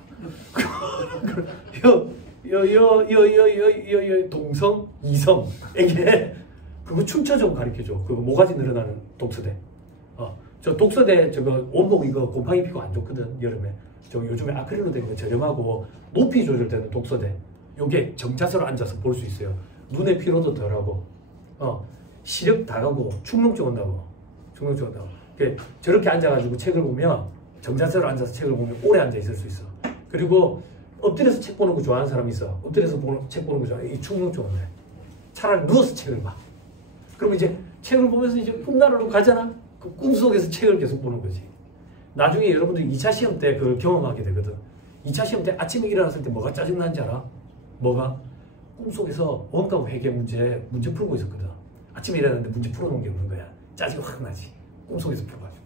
동성, 이성에게 그거 춤춰 좀 가르쳐줘. 그거 모가지 늘어나는 독서대. 저 독서대 저거 원목 이거 곰팡이 피고 안 좋거든 여름에. 저 요즘에 아크릴로 된 거 저렴하고 높이 조절되는 독서대. 요게 정자세로 앉아서 볼 수 있어요. 눈의 피로도 덜하고, 시력 다 가고 충농증 온다고. 저렇게 앉아가지고 책을 보면 정자세로 앉아서 책을 보면 오래 앉아 있을 수 있어. 그리고 엎드려서 책 보는 거 좋아하는 사람이 있어. 엎드려서 책 보는 거 좋아해. 이 충농증 온대. 차라리 누워서 책을 봐. 그러면 이제 책을 보면서 이제 꿈나라로 가잖아. 그 꿈속에서 책을 계속 보는 거지. 나중에 여러분들이 2차 시험 때 그걸 경험하게 되거든. 2차 시험 때 아침에 일어났을 때 뭐가 짜증나는지 알아? 뭐가? 꿈속에서 원가 회계 문제 풀고 있었거든. 아침에 일어났는데 문제 풀어놓은 게 없는 거야. 짜증이 확 나지. 꿈속에서 풀어가지고.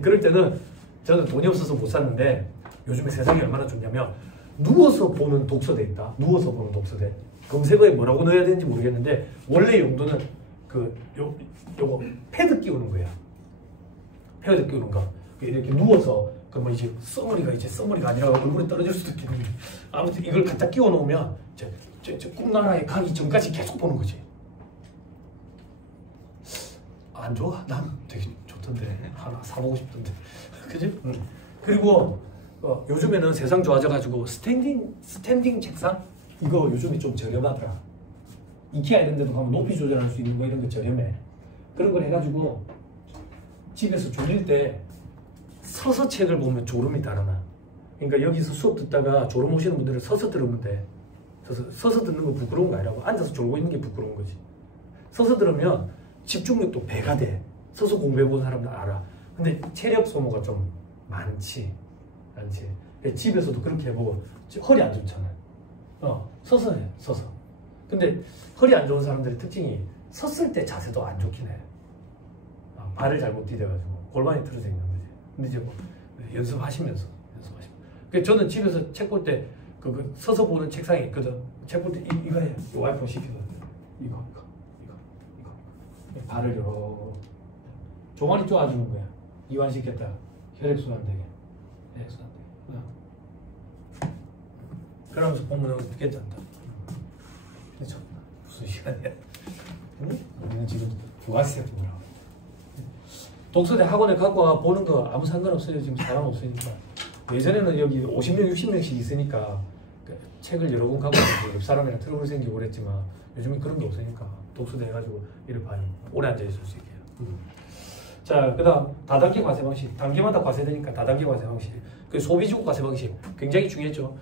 그럴 때는 저는 돈이 없어서 못 샀는데 요즘에 세상이 얼마나 좋냐면 누워서 보는 독서대 있다. 누워서 보는 독서대. 검색어에 뭐라고 넣어야 되는지 모르겠는데 원래 용도는 요거 패드 끼우는 거야. 패드 끼우는 거. 이렇게 누워서 그러면 이제 써머리가 아니라 얼굴에 떨어질 수도 있겠는데 아무튼 이걸 갖다 끼워 놓으면 저 꿈나라에 가기 전까지 계속 보는 거지. 안 좋아? 난 되게 좋던데. 하나 사보고 싶던데. 그지? 그리고 요즘에는 세상 좋아져가지고 스탠딩 책상? 이거 요즘에 좀 저렴하더라. 이케아 이런 데도 가면 높이 조절할 수 있는 거 이런 거 저렴해. 그런 걸 해가지고 집에서 졸릴 때 서서 책을 보면 졸음이 달아나. 그러니까 여기서 수업 듣다가 졸음 오시는 분들은 서서 들으면 돼. 서서 듣는 거 부끄러운 거 아니라고. 앉아서 졸고 있는 게 부끄러운 거지. 서서 들으면 집중력도 배가 돼. 서서 공부해본 사람들 알아. 근데 체력 소모가 좀 많지. 집에서도 그렇게 해보고 허리 안 좋잖아. 서서 해. 서서. 근데 허리 안 좋은 사람들의 특징이 섰을 때 자세도 안 좋긴 해. 발을 잘못 디뎌가지고 골반이 틀어져 있는 거지. 근데 이제 뭐 연습하시면서. 그래서 저는 집에서 책 볼 때 그 서서 보는 책상이 있거든. 책 볼 때 이거 해. 와이프 시키거든. 이거. 발을 이렇게 종아리 쪼아주는 거야. 이완시켰다. 혈액순환 되게. 그러면서 보면 괜찮다. 그렇죠? 무슨 시간이야? 우리는 지금 교과서에 보라. 독서대 학원에 갖고 와 보는 거 아무 상관없어요. 지금 사람 없으니까. 예전에는 여기 50명, 60명씩 있으니까 책을 여러 권 갖고 와서 옆 사람이랑 트러블 생기고 그랬지만 요즘은 그런 게 없으니까 독서대 해가지고 이를 봐요. 오래 앉아 있을 수 있게요. 자, 그 다음 다단계 과세 방식. 단계마다 과세되니까 다단계 과세 방식. 그 소비지국 과세 방식 굉장히 중요했죠.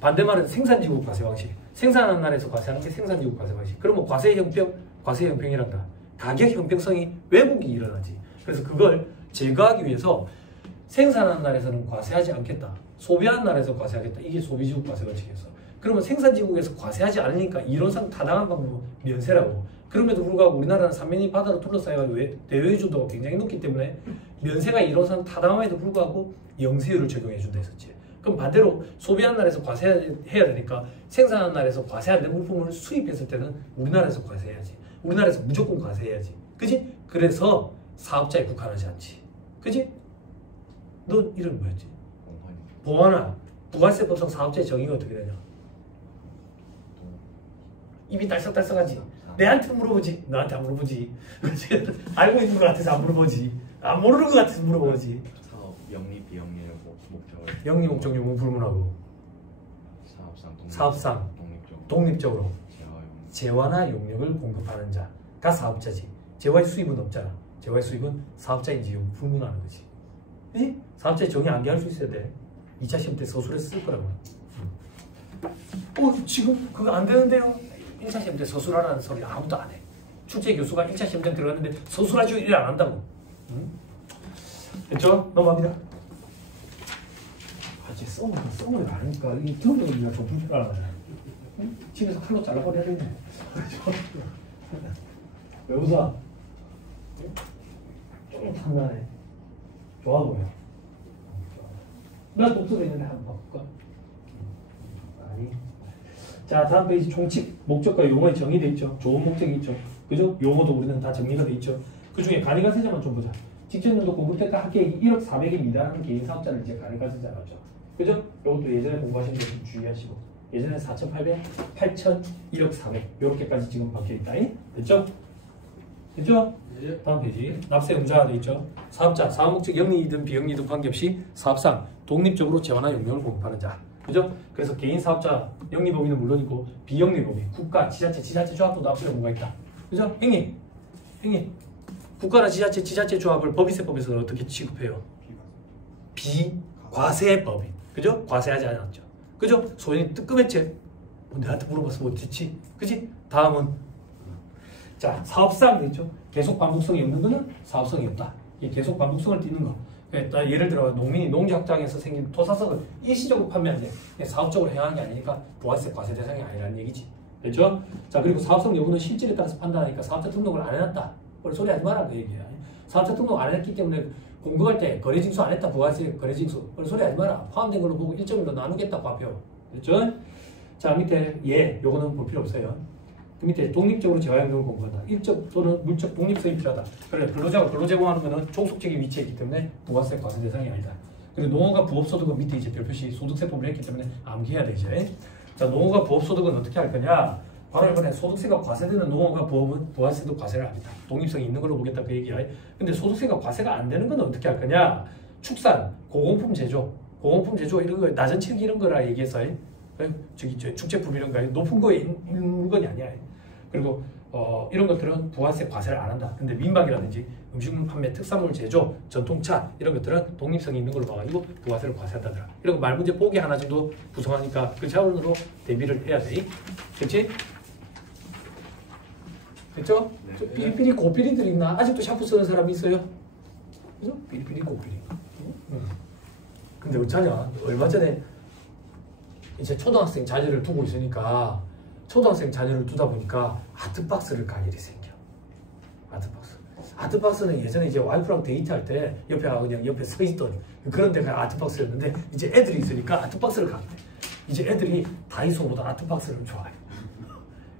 반대말은 생산지국 과세 방식. 생산하는 나라에서 과세하는 게 생산지국 과세 방식. 그러면 과세 형평이란다. 가격 형평성이 왜곡이 일어나지. 그래서 그걸 제거하기 위해서 생산하는 나라에서는 과세하지 않겠다. 소비하는 나라에서 과세하겠다. 이게 소비지국 과세 방식이었어. 그러면 생산지국에서 과세하지 않으니까 이론상 타당한 방법은 면세라고. 그럼에도 불구하고 우리나라는 삼면이 바다로 둘러싸여가지고 대외주도가 굉장히 높기 때문에 면세가 이론상 타당함에도 불구하고 영세율을 적용해준다 했었지. 그럼 반대로 소비하는 나라에서 과세해야 되니까 생산하는 나라에서 과세 안 된 물품을 수입했을 때는 우리나라에서 과세해야지. 우리나라에서 무조건 과세해야지. 그지? 그래서 사업자에 국한하지 않지. 그지? 너 이름 뭐였지? 봉환아. 부가세법상 사업자의 정의가 어떻게 되냐? 입이 딸썩딸썩하지? 내한테 물어보지. 너한테 안 물어보지. 알고 있는 것 같아서 안 물어보지. 안 모르는 것 같아서 물어보지. 사업 영리 비영리의 목적을 영리 목적 유무 불문하고 사업상 독립적으로 재화나 용역을 공급하는 자가 사업자지. 재화의 수입은 없잖아. 재화의 수입은 사업자인지 불문하는 거지. 그치? 사업자의 정의 암기할 수 있어야 돼. 2차 시험 때 서술에서 쓸 거라고. 지금 그거 안 되는데요? 1차 시험 때 서술하라는 소리 아무도 안 해. 출제 교수가 1차 시험장 들어갔는데 서술하죠? 일 안 한다고. 됐죠? 넘어갑니다. 이제 썸을 하니까 이 들어보기가 좀 불편하잖아. 집에서 칼로 잘라버려야 되네. 왜 웃어? 좀 탐나네. 좋아 보여. 나 독서가 있는데 한번 바꿀까? 아니. 자, 다음 페이지 총칙, 목적과 용어의 정의되어 있죠. 좋은 목적이 있죠. 그죠? 용어도 우리는 다 정리가 돼 있죠. 그 중에 간이가세자만 좀 보자. 직전년도 공급대가 합계액이 1억 400에 미달하는 개인 사업자를 이제 간이가세자라고 하죠. 그죠? 이것도 예전에 공부하신 거 좀 주의하시고. 예전에 4,800, 8,000, 1억 400 이렇게까지 지금 박혀있다. 됐죠? 됐죠? 네. 다음 페이지. 납세 음자가 돼 있죠. 사업자, 사업목적 영리이든 비영리이든 관계없이 사업상 독립적으로 재화나 용료를 공급하는 자. 그죠? 그래서 개인 사업자 영리법인은 물론이고 비영리법인, 국가, 지자체 조합도 납세 의무가 있다. 그죠? 형님. 국가나 지자체 조합을 법인세법에서 어떻게 취급해요? 비과세법인. 그죠? 과세하지 않았죠. 그죠? 소연이 뜨끔했지? 내한테 물어봤으면 어떻지? 그지? 다음은 자, 사업상 있죠? 계속 반복성이 없는 거는 사업성이 없다. 이 계속 반복성을 띠는 거. 예를 들어 농민이 농지확장에서 생긴 토사석을 일시적으로 판매하는데 사업적으로 행하는 게 아니니까 부가세 과세 대상이 아니라는 얘기지. 됐죠? 자, 그리고 사업성 여부는 실질에 따라서 판단하니까 사업자 등록을 안 해놨다. 그걸 소리 하지 마라 그 얘기야. 사업자 등록 안 해놨기 때문에 공급할 때 거래징수 안 했다. 부가세 거래징수. 그걸 소리 하지 마라. 포함된 걸로 보고 1.1로 나누겠다고 합표. 됐죠? 자, 밑에 요거는 볼 필요 없어요. 그 밑에 독립적으로 재화용료를 공급한다. 일적 또는 물적 독립성이 필요하다. 그래, 근로자가 근로 제공하는 것은 종속적인 위치에 있기 때문에 부가세 과세 대상이 아니다. 그리고 농어가 부업소득은 밑에 이제 별표시 소득세법을 했기 때문에 암기해야 되죠. 자, 농어가 부업소득은 어떻게 할 거냐? 바로 이번에 소득세가 과세되는 농어가 부업은 부가세도 과세를 합니다. 독립성이 있는 걸로 보겠다 그 얘기야. 근데 소득세가 과세가 안 되는 건 어떻게 할 거냐? 축산, 고공품 제조 이런 거 낮은 칠기 이런 거라 얘기해서 축제품 이런 거 높은 거에 있는 물건이 아니야. 그리고 이런 것들은 부가세 과세를 안 한다. 근데 민박이라든지 음식물 판매, 특산물 제조, 전통차 이런 것들은 독립성이 있는 걸로 봐가지고 부가세를 과세한다더라. 이런 거 말문제 보기 하나 정도 구성하니까 그 차원으로 대비를 해야 돼. 그렇지? 됐죠? 네. 삐리삐리 고삐리들 있나? 아직도 샤프 쓰는 사람이 있어요? 그죠? 삐리삐리 고삐리. 근데 어쩌냐? 얼마 전에 이제 초등학생 자녀를 두고 있으니까 초등학생 자녀를 두다 보니까 아트박스를 갈 일이 생겨. 아트박스는 예전에 이제 와이프랑 데이트할 때 그냥 옆에 서 있던 그런 데가 아트박스였는데 이제 애들이 있으니까 아트박스를 가는데 이제 애들이 다이소보다 아트박스를 좋아해.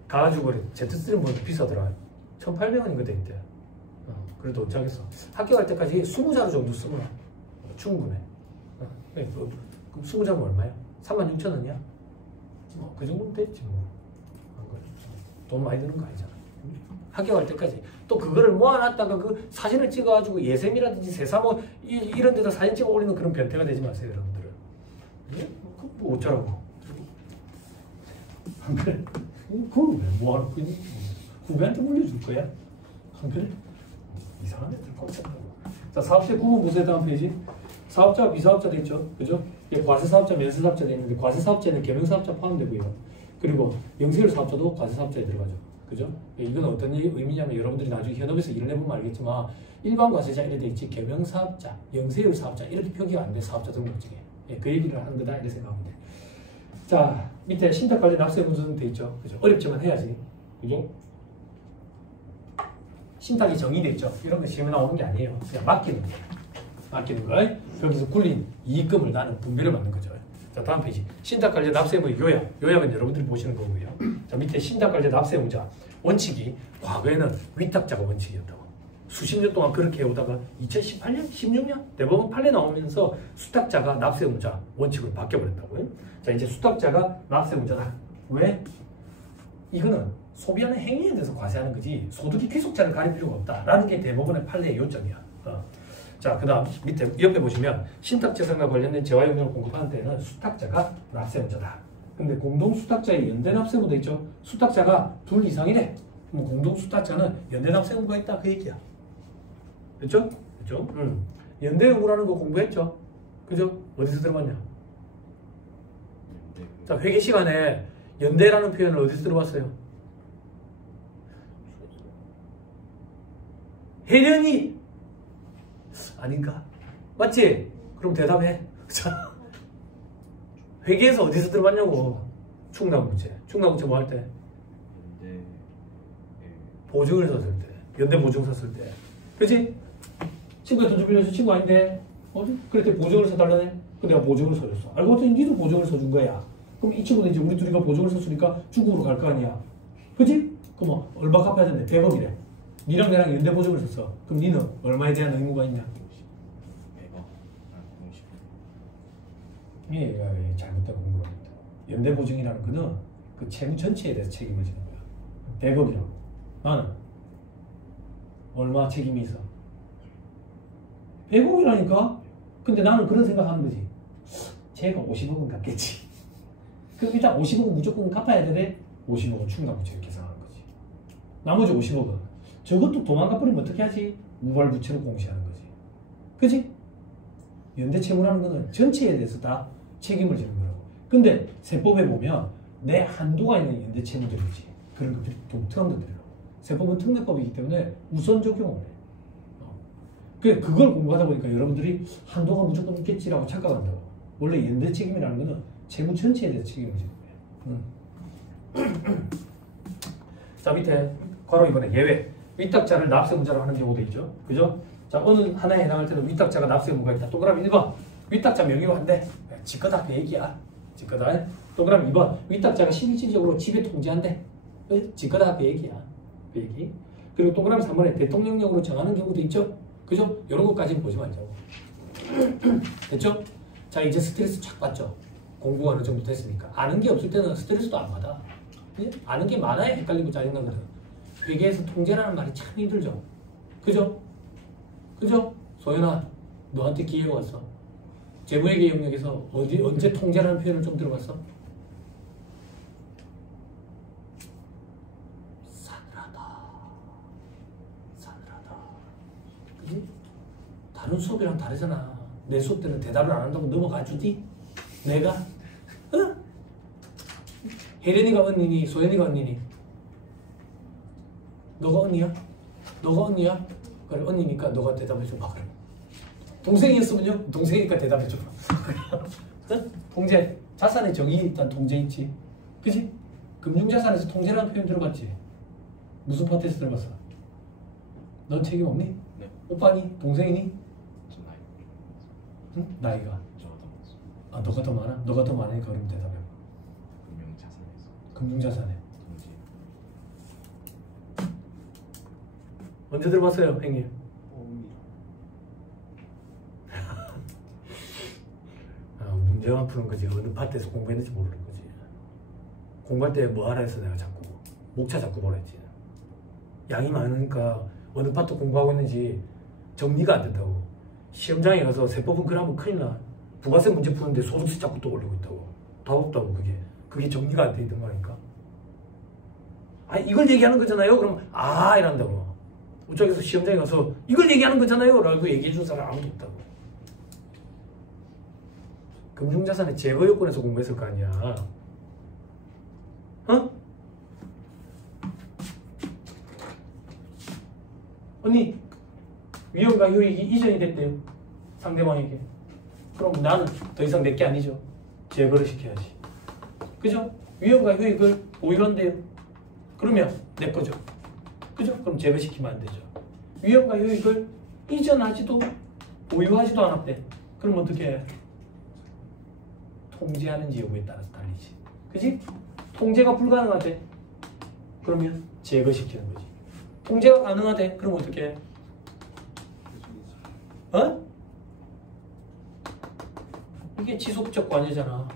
가가지고 Z3는 뭐 비싸더라. 1,800원인가 돼 있대. 그래도 어쩌겠어. 학교 갈 때까지 20자루 정도 쓰면 충분해. 그럼 20자루면 얼마야? 36,000원이야? 그 정도면 됐지 뭐. 돈 많이 드는 거 아니잖아. 학교 갈 때까지. 또 그거를 모아놨다가 그 사진을 찍어가지고 예샘이라든지 세사모 이런 데다 사진 찍어 올리는 그런 변태가 되지 마세요, 여러분들은. 뭐 어쩌라고. 안 그래? 그걸 왜 뭐하러 그니? 후배한테 물려줄 거야? 안 그래? 이상한 애들 꼴짝하고. 자, 사업세 구분 보세요. 다음 페이지. 사업자와 미사업자 돼 있죠? 그죠? 과세사업자, 면세사업자 돼 있는데 과세사업자는 개명사업자 포함되고요. 그리고 영세율 사업자도 과세사업자에 들어가죠. 그죠? 이건 어떤 의미냐면 여러분들이 나중에 현업에서 일을 해보면 알겠지만 일반 과세자 이래 돼 있지 개명사업자, 영세율 사업자 이렇게 표기가 안 돼. 사업자 등록증에. 그 얘기를 하는 거다 이렇게 생각하면 돼. 자, 밑에 신탁관리 납세 문서는 돼 있죠. 그죠? 어렵지만 해야지. 그죠? 신탁이 정의돼 있죠. 이런 거 시험에 나오는 게 아니에요. 그냥 맡기는 거예요. 맡기는 거. 여기서 굴린 이익금을 나는 분배를 받는 거죠. 자, 다음 페이지. 신탁관리 납세 의무 요약. 요약은 여러분들이 보시는 거고요. 자, 밑에 신탁관리 납세 의무자. 원칙이 과거에는 위탁자가 원칙이었다고. 수십 년 동안 그렇게 해오다가 2018년, 16년 대법원 판례 나오면서 수탁자가 납세 의무자 원칙으로 바뀌어버렸다고요. 자, 이제 수탁자가 납세 의무자다. 왜? 이거는 소비하는 행위에 대해서 과세하는 거지 소득이 귀속자를 가릴 필요가 없다라는 게 대법원의 판례의 요점이야. 자, 그 다음 밑에 옆에 보시면 신탁재산과 관련된 재화용료를 공급하는 데에는 수탁자가 납세 의무자다. 근데 공동수탁자의 연대납세의무도 있죠. 수탁자가 둘 이상이래. 그럼 공동수탁자는 연대 납세 의무가 있다 그 얘기야. 됐죠? 됐죠? 연대 의무라는 거 공부했죠? 그죠? 어디서 들어봤냐? 자, 회계 시간에 연대라는 표현을 어디서 들어봤어요? 혜련이 아닌가? 맞지? 그럼 대답해. 자, 회계에서 어디서 들어봤냐고. 충당부채. 충당부채 뭐 할 때? 연대 보증을 섰을 때. 연대 보증 섰을 때. 그치? 친구한테 돈 빌려서 친구 아닌데 그랬더니 보증을 서달라네? 근데 내가 보증을 서줬어. 알고 봤더니 니도 보증을 서준 거야. 그럼 이 친구는 이제 우리 둘이가 보증을 섰으니까 중국으로 갈 거 아니야. 그치? 그럼 얼마 갚아야 되는데? 100억이래. 니랑 내랑 연대 보증을 섰어. 그럼 니는 얼마에 대한 의무가 있냐? 100억 50. 얘가 왜 잘못된 공부를 합니다. 연대 보증이라는 거는 그 채무 전체에 대해서 책임을 지는 거야. 100억이라고. 나는 얼마 책임이 있어? 100억이라니까? 근데 나는 그런 생각하는 거지. 쟤가 50억은 갚겠지. 그럼 일단 50억은 무조건 갚아야 되네? 50억은 충당부채를 계산하는 거지. 나머지 50억은 저것도 도망가버리면 어떻게 하지? 우발부채로 공시하는 거지. 그지? 연대채무라는 거는 전체에 대해서 다 책임을 지는 거라고. 근데 세법에 보면 내 한도가 있는 연대채무들이지. 그런 것들이 독특한 것들이라고. 세법은 특례법이기 때문에 우선 적용을 해. 그걸 공부하다 보니까 여러분들이 한도가 무조건 있겠지라고 착각한다고. 원래 연대책임이라는 거는 채무 전체에 대해서 책임을 지는 거예요. 자, 밑에 괄호 2번에 예외. 위탁자를 납세의무자로 하는 경우도 있죠. 그죠? 자, 어느 하나에 해당할 때는 위탁자가 납세의무가 있다. 동그라미 1번. 위탁자 명의로 한대. 지꺼다 그 얘기야. 지꺼다. 동그라미 2번. 위탁자가 실질적으로 집에 통제한대. 지꺼다 그 얘기야. 그 얘기. 그리고 동그라미 3번에 대통령령으로 정하는 경우도 있죠. 그죠? 이런 것까지는 보지 말자고. 됐죠? 자, 이제 스트레스 착 받죠. 공부가 어느 정도 됐으니까. 아는 게 없을 때는 스트레스도 안 받아. 아는 게 많아야 헷갈리고 짜증나거든. 회계에서 통제라는 말이 참 힘들죠. 그죠? 그죠? 소연아, 너한테 기회가 왔어. 재무회계 영역에서 언제 통제라는 표현을 좀 들어봤어? 싸늘하다. 그지? 다른 수업이랑 다르잖아. 내 수업 때는 대답을 안 한다고 넘어가 주지? 내가? 어? 혜련이가 언니니? 소연이가 언니니? 너가 언니야? 너가 언니야? 그래, 언니니까 너가 대답해줘봐. 그래. 동생이었으면요? 동생이니까 대답해줘봐. 통제. 자산의 정의 일단 통제 있지. 그치? 금융자산에서 통제라는 표현 들어봤지? 무슨 파트에서 들어봤어? 넌 책임 없니? 네. 오빠니? 동생이니? 저 나이. 응? 나이가. 저가 더 많습니다. 아, 너가 더 많아? 너가 더 많으니까 그럼 대답해봐. 금융자산에서 금융자산에. 통제. 언제 들어봤어요, 형님? 문제만 푸는 거지 어느 파트에서 공부했는지 모르는 거지. 공부할 때 뭐 하라 해서 내가 자꾸 목차 자꾸 보냈지. 양이 많으니까 어느 파트 공부하고 있는지 정리가 안 된다고. 시험장에 가서 세법은 그러면 큰일 나. 부가세 문제 푸는데 소득세 자꾸 또 올리고 있다고. 답 없다고. 그게 정리가 안 돼 있는 거니까. 아, 이걸 얘기하는 거잖아요. 그럼 아 이란다고. 우쪽에서 시험장에 가서 이걸 얘기하는 거잖아요 라고 얘기해 준 사람 아무도 없다고. 금융자산의 제거 요건에서 공부했을 거 아니야. 어? 언니, 위험과 효익이 이전이 됐대요. 상대방에게. 그럼 나는 더 이상 내 게 아니죠. 제거를 시켜야지. 그죠? 위험과 효익을 보유한대요. 그러면 내 거죠. 그죠? 그럼 제거시키면 안 되죠. 위험과 효익을 이전하지도 보유하지도 않았대. 그럼 어떻게 해? 통제하는지 여부에 따라서 달리지. 그지? 통제가 불가능하대. 그러면 제거시키는 거지. 통제가 가능하대. 그럼 어떻게 해? 어? 이게 지속적 관여잖아.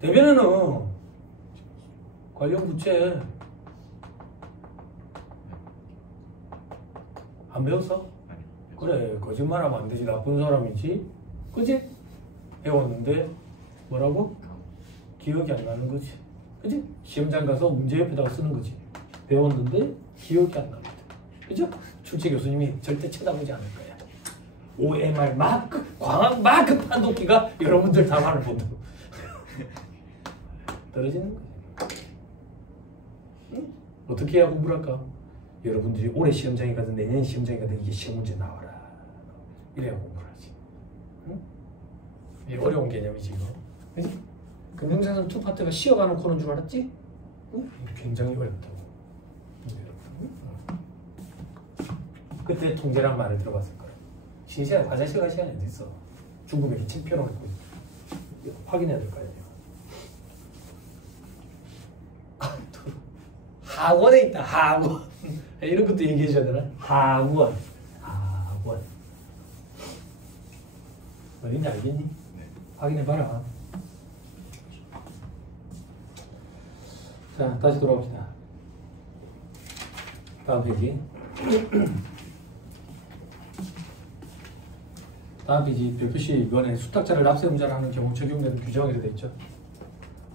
대변에는 관련 부채 안 배웠어? 그래, 거짓말하면 안 되지. 나쁜 사람이지. 그지? 배웠는데 뭐라고? 기억이 안 나는 거지. 그지? 시험장 가서 문제 옆에다가 쓰는 거지. 배웠는데 기억이 안 납니다. 그죠? 출제 교수님이 절대 쳐다보지 않을 거야. OMR 마크, 광학 마크 판독기가 여러분들 답안을 본다고. 떨어지는 거지. 응? 어떻게 해야 공부를 할까? 여러분들이 올해 시험장에 가든 내년 시험장에 가든 이게 시험 문제 나와라. 이래야 공부를 하지. 응? 이게 어려운 개념이지 이거. 그지? 금융자산 2파트가 쉬어가는 코너인 줄 알았지? 응? 굉장히 어렵다고. 그때 통제란 말을 들어봤을 거야. 신시간 과제 시간 시간이 어디 있어? 중국에 기침표를 했고 확인해야 될 거 아니야. 또 학원에 있다. 학원. 이런 것도 얘기해 줘야 되나? 학원. 학원. 어딘지 알겠니? 네. 확인해 봐라. 자, 다시 돌아옵시다. 다음 페이지. 다음 페이지 별표시 이번에 수탁자를 납세음자를 하는 경우 적용되는 규정이라 돼 있죠.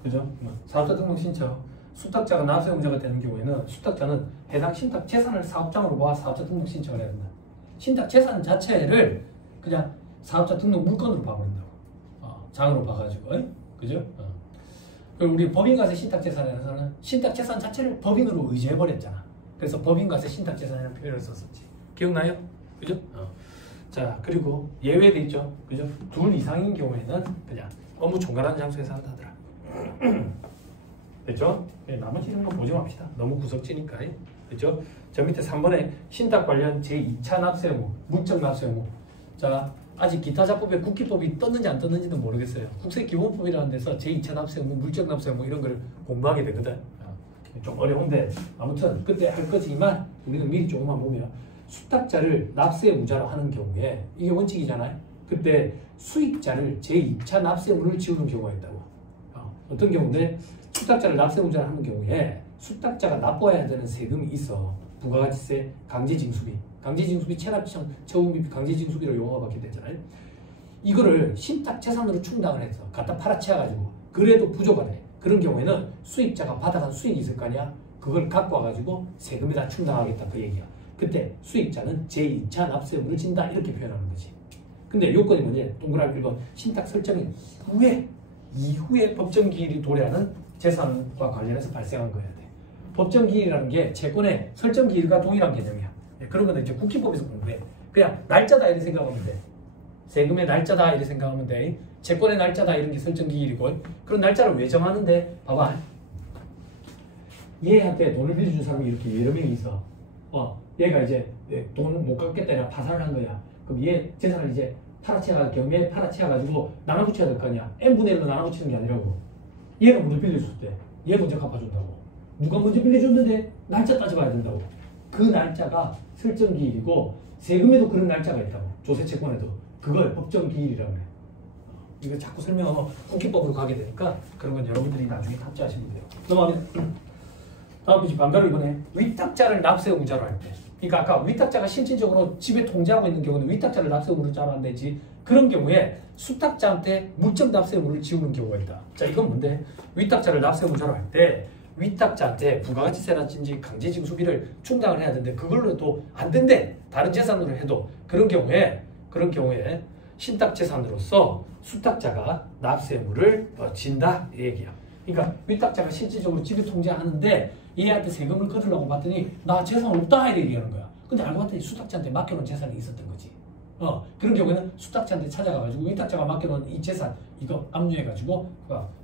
그죠? 사업자 등록 신청. 수탁자가 납세음자가 되는 경우에는 수탁자는 해당 신탁 재산을 사업장으로 봐 사업자 등록 신청을 해야 된다. 신탁 재산 자체를 그냥 사업자 등록 물건으로 봐버린다고. 장으로 봐가지고, 그죠? 그리고 우리 법인과세 신탁재산에서는 신탁재산 자체를 법인으로 의지해버렸잖아. 그래서 법인과세 신탁재산이라는 표현을 썼었지. 기억나요? 그죠? 자, 그리고 예외도 있죠. 그죠? 둘 이상인 경우에는 그냥 업무 종괄하는 장소에서 한다더라. 됐죠? 나머지 이런 거 보지 맙시다. 너무 구석지니까. 됐죠? 저 밑에 3번에 신탁 관련 제2차 납세 의무, 물적 납세 의무. 자, 아직 기타 자법에 국기법이 떴는지 안 떴는지는 모르겠어요. 국세기본법이라는 데서 제2차 납세 의무, 물적 납세 의무 이런 거를 공부하게 되거든. 좀 어려운데 아무튼 그때 할 거지만 우리는 미리 조금만 보면 수탁자를 납세 의무자로 하는 경우에 이게 원칙이잖아요. 그때 수익자를 제2차 납세 의무를 지우는 경우가 있다고. 어떤 경우인데 수탁자를 납세 의무자로 하는 경우에 수탁자가 납부해야 되는 세금이 있어. 부가가치세, 강제징수비. 강제징수비, 체납청, 처분비, 강제징수비를 용어가 받게 되잖아요. 이거를 신탁 재산으로 충당을 해서 갖다 팔아치워가지고 그래도 부족하다. 그런 경우에는 수익자가 받아간 수익이 있을 거 아니야. 그걸 갖고 와가지고 세금에다 충당하겠다 그 얘기야. 그때 수익자는 제2차 납세 의무를 진다 이렇게 표현하는 거지. 근데 요건이 뭐냐? 동그라미 1번 신탁 설정 이후에 법정기일이 도래하는 재산과 관련해서 발생한 거여야 돼. 법정기일이라는 게 채권의 설정기일과 동일한 개념이야. 그런 건 이제 국기법에서 공부해. 그냥 날짜다 이렇게 생각하면 돼. 세금의 날짜다 이렇게 생각하면 돼. 채권의 날짜다 이런 게 설정기일이고 그런 날짜를 왜 정하는데 봐봐. 얘한테 돈을 빌려준 사람이 이렇게 여러 명이 있어. 얘가 이제 돈을 못 갚겠다 이라 파산을 한 거야. 그럼 얘 재산을 이제 경매에 팔아치워가지고 나눠붙여야 될 거 아니야. n분의 1로 나눠붙이는 게 아니라고. 얘가 먼저 빌려줬을 때 얘 먼저 갚아준다고. 누가 먼저 빌려줬는데 날짜 따져봐야 된다고. 그 날짜가 설정기일이고 세금에도 그런 날짜가 있다고. 조세채권에도. 그걸 법정기일이라고 해. 이거 자꾸 설명하면 국기법으로 가게 되니까 그런 건 여러분들이 나중에 탑재하시면 돼요. 넘어갑니다. 다음 페이지 반가로 이번에 위탁자를 납세 의무자로 할 때. 그러니까 아까 위탁자가 실질적으로 집에 통제하고 있는 경우는 위탁자를 납세 의무자로 안 되지. 그런 경우에 수탁자한테 물적 납세 의무를 지우는 경우가 있다. 자, 이건 뭔데? 위탁자를 납세 의무자로 할 때 위탁자한테 부가가치세라든지 강제징수비를 충당을 해야 되는데 그걸로도 안 된대. 다른 재산으로 해도 그런 경우에 신탁재산으로서 수탁자가 납세 의무를 진다 이 얘기야. 그러니까 위탁자가 실질적으로 집에 통제하는데 얘한테 세금을 거두려고 봤더니 나 재산 없다 이렇게 얘기하는 거야. 근데 알고 봤더니 수탁자한테 맡겨놓은 재산이 있었던 거지. 그런 경우에는 수탁자한테 찾아가가지고 위탁자가 맡겨놓은 이 재산 이거 압류해가지고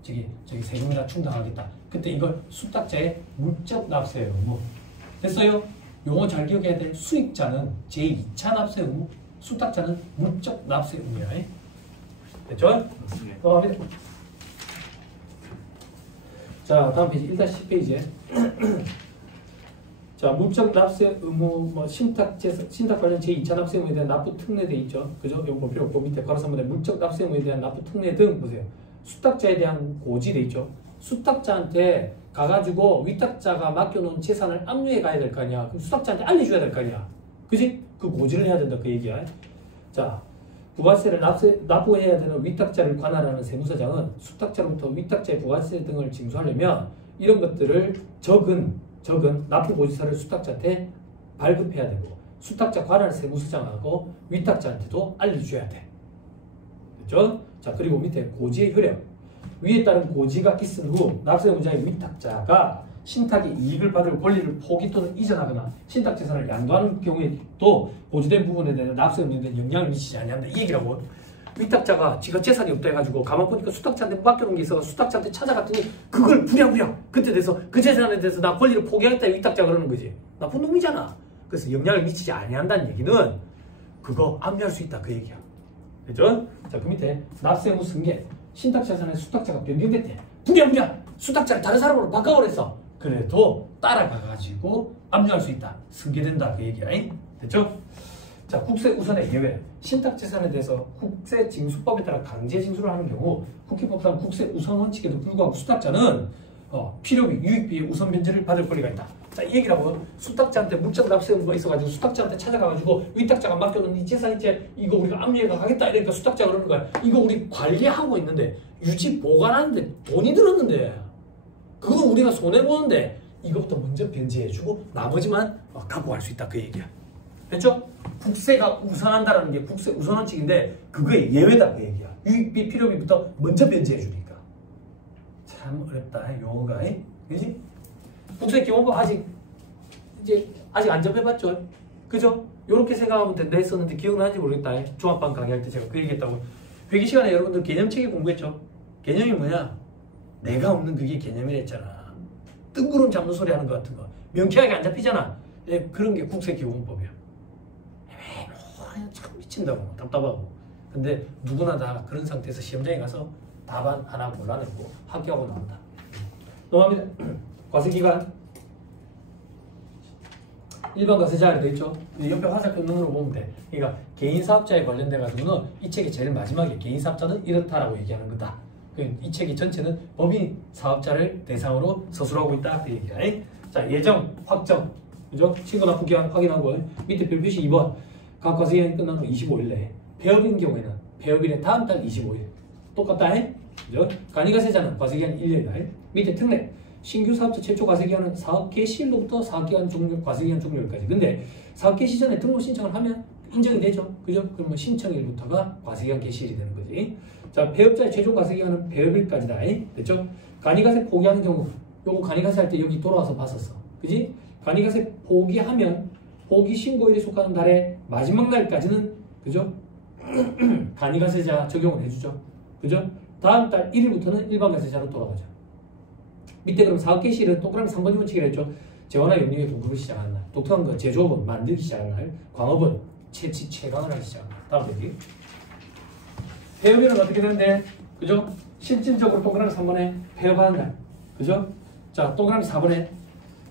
저기 세금이나 충당하겠다. 그때 이걸 수탁자의 물적 납세 의무. 됐어요? 용어 잘 기억해야 돼. 수익자는 제2차 납세 의무, 수탁자는 물적 납세 의무야. 됐죠? 네. 넘어갑니다. 자, 다음 페이지 1-10페이지에 자, 물적 납세 의무, 신탁 관련 제2차 납세 의무에 대한 납부 특례 돼 있죠. 그죠? 이거 뭐 필요 없고 밑에 가로서 한번 물적 납세 의무에 대한 납부 특례 등 보세요. 수탁자에 대한 고지 돼 있죠. 수탁자한테 가가지고 위탁자가 맡겨놓은 재산을 압류해 가야 될 거 아니야. 그럼 수탁자한테 알려줘야 될 거 아니야. 그지? 그 고지를 해야 된다 그 얘기야. 자, 부가세를 납부해야 되는 위탁자를 관할하는 세무서장은 수탁자로부터 위탁자의 부가세 등을 징수하려면 이런 것들을 적은 납부고지서를 수탁자한테 발급해야 되고 수탁자 관할 세무서장하고 위탁자한테도 알려줘야 돼. 됐죠? 자, 그리고 밑에 고지의 효력. 위에 따른 고지가 있은 후 납세의무자의 위탁자가 신탁의 이익을 받을 권리를 포기 또는 이전하거나 신탁재산을 양도하는 경우에도 고지된 부분에 대한 납세의무에 영향을 미치지 아니한다. 이 얘기라고. 위탁자가 지가 재산이 없다 해가지고 가만 보니까 수탁자한테 맡겨놓은 게 있어서 수탁자한테 찾아갔더니 그걸 부랴부랴 그때 돼서 그 재산에 대해서 나 권리를 포기하겠다 위탁자가 그러는 거지. 나쁜 놈이잖아. 그래서 영향을 미치지 아니한다는 얘기는 그거 압류할 수 있다 그 얘기야. 그죠? 자, 그 밑에 납세의무 승계. 신탁재산의 수탁자가 변경됐대. 부랴부랴 수탁자를 다른 사람으로 바꿔버렸어. 그래도 따라가가지고 압류할 수 있다. 승계된다 그 얘기야. 됐죠? 자, 국세 우선의 예외. 신탁재산에 대해서 국세징수법에 따라 강제징수를 하는 경우 국회법상 국세 우선 원칙에도 불구하고 수탁자는 필요비, 유익비의 우선 변제를 받을 권리가 있다. 자, 이 얘기라고. 수탁자한테 물적 납세 의무가 있어가지고 수탁자한테 찾아가가지고 위탁자가 맡겨놓은 이 재산 이제 이거 우리가 압류해 가겠다 이러니까 수탁자가 그러는 거야. 이거 우리 관리하고 있는데 유지 보관하는데 돈이 들었는데 그거 우리가 손해보는데 이것부터 먼저 변제해주고 나머지만 갖고 갈 수 있다 그 얘기야. 됐죠? 국세가 우선한다라는 게 국세 우선 원칙인데 그거의 예외다 그 얘기야. 유익비, 필요비부터 먼저 변제해주니까. 참 어렵다 용어가. 그지? 국세기본법 아직 안 접해봤죠? 그죠? 요렇게 생각하면 된다 했었는데 기억나는지 모르겠다. 중학반 강의할 때 제가 그 얘기했다고. 회계 시간에 여러분들 개념체계 공부했죠? 개념이 뭐냐? 내가 없는 그게 개념이랬잖아. 뜬구름 잡는 소리 하는 것 같은 거. 명쾌하게 안 잡히잖아. 그런 게 국세기본법이야. 참 미친다고 답답하고. 근데 누구나 다 그런 상태에서 시험장에 가서 답안 하나 골라내고 합격하고 나온다. 넘어갑니다. 과세기간 일반 과세자 아래도 있죠. 옆에 화살 끊는으로 보면 돼. 그러니까 개인사업자에 관련돼 가지고는 이 책이 제일 마지막에 개인사업자는 이렇다라고 얘기하는 거다. 이 책이 전체는 법인 사업자를 대상으로 서술하고 있다 그 얘기야. 자, 예정 확정 그죠? 신고 납부 기한 확인하고 밑에 별표시 2번 각 과세기간이 끝나는 25일 내에 폐업인 경우에는 폐업일의 다음 달 25일 똑같다. 그죠? 간이과세자는 과세기간 1년 날 밑에 특례 신규 사업자 최초 과세기간은 사업 개시일로부터 사업기간 종료, 과세기간 종료일까지. 근데 사업 개시 전에 등록 신청을 하면 인정이 되죠. 그죠? 그러면 신청일부터가 과세기간 개시일이 되는 거지. 자, 폐업자의 최종 과세기간은 폐업일까지다. 됐죠? 간이과세 포기하는 경우 요거 간이과세 할 때 여기 돌아와서 봤었어. 그지? 간이과세 포기하면 포기 신고일에 속하는 달의 마지막 날까지는 그죠? 간이과세자 적용을 해주죠. 그죠? 다음 달 1일부터는 일반 과세자로 돌아가죠. 밑에 그럼 사업 개시일은 동그라미 3번이 원칙이라 했죠. 재원화 영리의 공급을 시작하는 날. 독특한 거 제조업은 만들기 시작하는 날. 광업은 채취 채광을 하기 시작하는 날. 다음 얘기. 폐업일은 어떻게 되는데? 그죠? 실질적으로 동그라미 3번에 폐업하는 날. 그죠? 자, 동그라미 4번에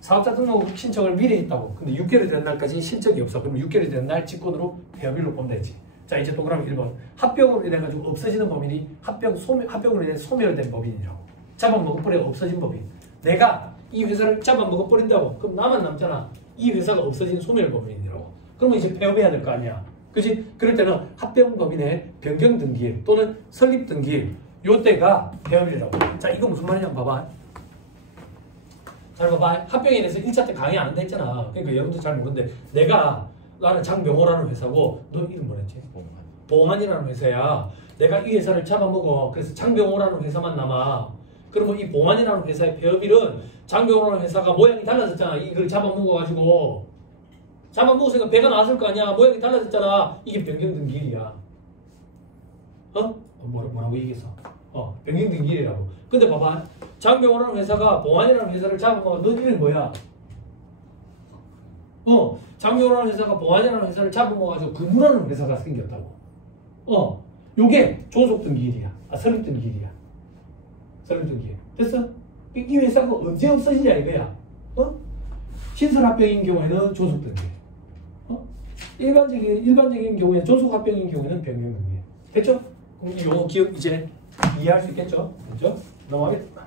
사업자 등록 신청을 미리 했다고. 근데 6개월이 된 날까지 실적이 없어. 그럼 6개월이 된 날 직권으로 폐업일로 보면 되지. 자, 이제 동그라미 1번. 합병으로 인해가지고 없어지는 법인이 합병으로 인해 소멸된 법인이라고. 잡아먹어버려 없어진 법인. 내가 이 회사를 잡아먹어버린다고. 그럼 나만 남잖아. 이 회사가 없어진 소멸법인이라고. 그러면 이제 폐업해야 될 거 아니야. 그치? 그럴 때는 합병법인의 변경등기일 또는 설립등기일 요때가 폐업이라고. 자, 이거 무슨 말이냐 봐봐. 잘 봐봐. 합병에 대해서 1차 때 강의 안 한다 했잖아. 그러니까 여러분도 잘 모르는데 나는 장병호라는 회사고 너 이름 뭐랬지? 보험안이라는 회사야. 내가 이 회사를 잡아먹어. 그래서 장병호라는 회사만 남아. 그러면 이 보험안이라는 회사의 폐업일은 장병호라는 회사가 모양이 달라졌잖아. 이걸 잡아먹어가지고 잡아먹었으니까 배가 나왔을 거 아니야. 모양이 달라졌잖아. 이게 변경등기일이야. 뭐라고 얘기했어? 변경등기일이라고. 근데 봐봐. 장병호라는 회사가 보험안이라는 회사를 잡아먹어. 너 이름이 뭐야? 장병호라는 회사가 보험안이라는 회사를 잡아먹어가지고 금우라는 회사가 생겼다고. 요게 존속등기일이야. 설립등기일이야. 설립등기일. 됐어? 이 회사가 언제 없어지냐 이거야. 신설합병인 경우에는 존속등기일. 일반적인 경우에 존속합병인 경우에는 변경등기일. 됐죠? 그럼 요 기억 이제 이해할 수 있겠죠? 됐죠? 넘어가겠다.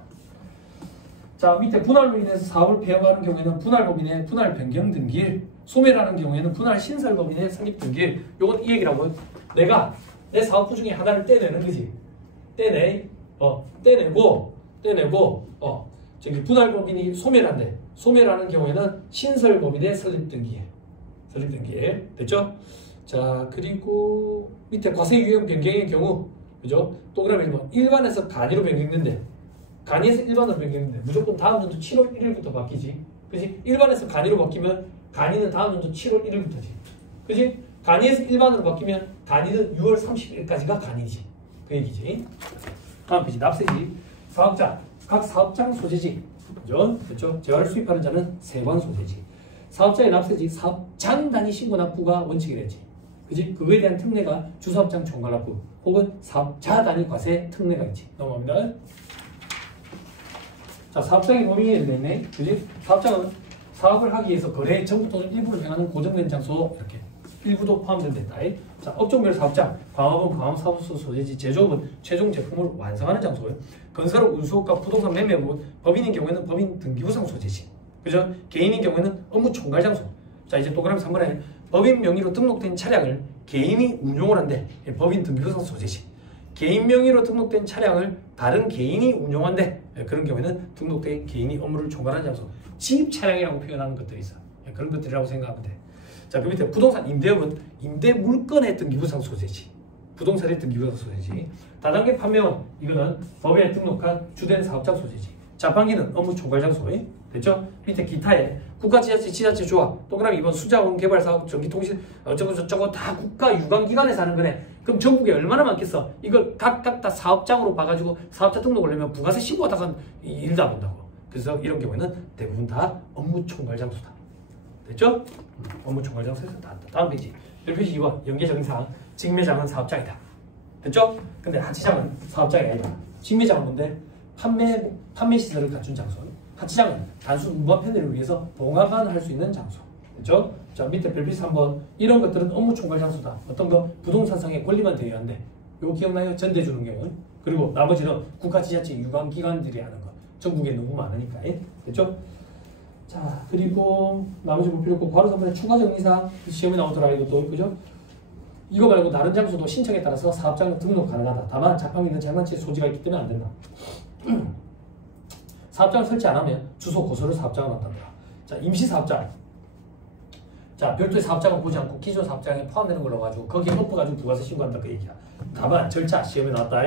자, 밑에 분할로 인해서 사업을 폐업하는 경우에는 분할법인의 분할 변경등기일, 소멸하는 경우에는 분할 신설법인의 설립등기일. 요건 이 얘기라고요. 내가 내 사업부 중에 하나를 떼내는 거지. 떼내고 저기 분할법인이 소멸한대. 소멸하는 경우에는 신설법인의 설립등기에 됐죠? 자, 그리고 밑에 과세 유형 변경의 경우, 그죠? 동그라미 1번 일반에서 간이로 변경된대. 간이에서 일반으로 변경된대. 무조건 다음 연도 7월 1일부터 바뀌지. 그지? 일반에서 간이로 바뀌면 간이는 다음 연도 7월 1일부터지. 그지? 간이에서 일반으로 바뀌면 간이는 6월 30일까지가 간이지. 그 얘기지. 다음 페이지 납세지. 사업자, 각 사업장 소재지. 그죠? 그렇죠? 재화를 수입하는 자는 세관 소재지. 사업자의 납세지, 사업장 단위 신고 납부가 원칙이랬지. 그지? 그거에 대한 특례가 주사업장 총괄 납부 혹은 사업자 단위 과세 특례가 있지. 넘어갑니다. 자, 사업장의 범위에 되네. 그지? 사업장은 사업을 하기 위해서 거래 전부 또는 일부를 행하는 고정된 장소 이렇게 일부도 포함된다. 자, 업종별 사업장, 광업은 광업사업소 소재지, 제조업은 최종 제품을 완성하는 장소예요. 건설업, 운수업과 부동산 매매업은 법인인 경우에는 법인 등기부상 소재지. 그죠? 개인인 경우에는 업무 총괄 장소. 자, 이제 동그라미 3번에 법인 명의로 등록된 차량을 개인이 운용을 한대. 법인 등기부상 소재지. 개인 명의로 등록된 차량을 다른 개인이 운용한대. 그런 경우에는 등록된 개인이 업무를 총괄하는 장소. 지입 차량이라고 표현하는 것들이 있어. 그런 것들이라고 생각하면 돼. 자, 그 밑에 부동산 임대업은 임대 물건의 등기부상 소재지. 부동산의 등기부상 소재지. 다단계 판매원, 이거는 법에 등록한 주된 사업장 소재지. 자판기는 업무 총괄 장소. 됐죠? 밑에 기타에 국가 지자체, 지자체 조합, 동그라미 2번 수자원 개발 사업, 전기통신, 어쩌고 저쩌고 다 국가 유관기관에서 하는 거네. 그럼 전국에 얼마나 많겠어? 이걸 각각 다 사업장으로 봐가지고 사업자 등록을 하면 부가세 신고하다가 일도 안 본다고. 그래서 이런 경우에는 대부분 다 업무 총괄 장소다. 됐죠? 업무 총괄 장소에서 다 한다. 다음 페이지. 1페이지 2번. 연계정의사항. 직매장은 사업장이다. 됐죠? 근데 하치장은 사업장이 아니다. 직매장은 뭔데? 판매 시설을 갖춘 장소. 하치장은 단순 무한 편의를 위해서 봉합만 할 수 있는 장소. 됐죠? 자, 밑에 별빛 3번. 이런 것들은 업무 총괄 장소다. 어떤 거? 부동산상의 권리만 대여한대. 요거 기억나요? 전대 주는 경우. 그리고 나머지는 국가 지자체 유관기관들이 하는 거. 전국에 너무 많으니까. 됐죠? 자, 그리고 나머지 볼 필요 없고 바로 3번에 추가 정리사항 시험에 나오더라. 이것도 그죠? 이거 말고 다른 장소도 신청에 따라서 사업장 등록 가능하다. 다만 자판기는 장난치의 소지가 있기 때문에 안 된다. 사업장을 설치 안 하면 주소 고소를 사업장으로 한단다. 자, 임시사업장. 자, 별도의 사업장을 보지 않고 기존 사업장에 포함되는 걸로 가지고 거기에 엎어가지고 부가세 신고한다 그 얘기야. 다만 절차 시험에 나왔다.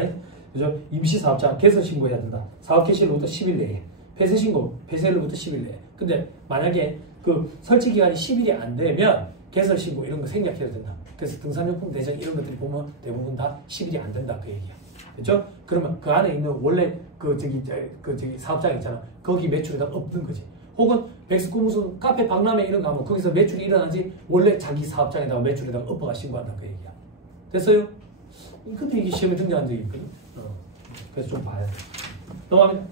그죠? 임시사업장 개설 신고해야 된다. 사업 개시일로부터 10일 내에. 폐쇄 신고, 폐쇄일로부터 10일 내에. 근데 만약에 그 설치 기간이 10일이 안 되면 개설 신고 이런 거 생략해야 된다. 그래서 등산용품 대장 이런 것들이 보면 대부분 다 10일이 안 된다 그 얘기야. 됐죠? 그러면 그 안에 있는 원래 그 저기 사업장 있잖아. 거기 매출이 다 없는 거지. 혹은 백스코 무슨 카페 박람회 이런 거 하면 거기서 매출이 일어나지 원래 자기 사업장에다가 매출에다가 엎어가 신고한다 그 얘기야. 됐어요? 근데 이게 시험에 등장한 적이 있거든. 그래서 좀 봐야 돼. 넘어갑니다.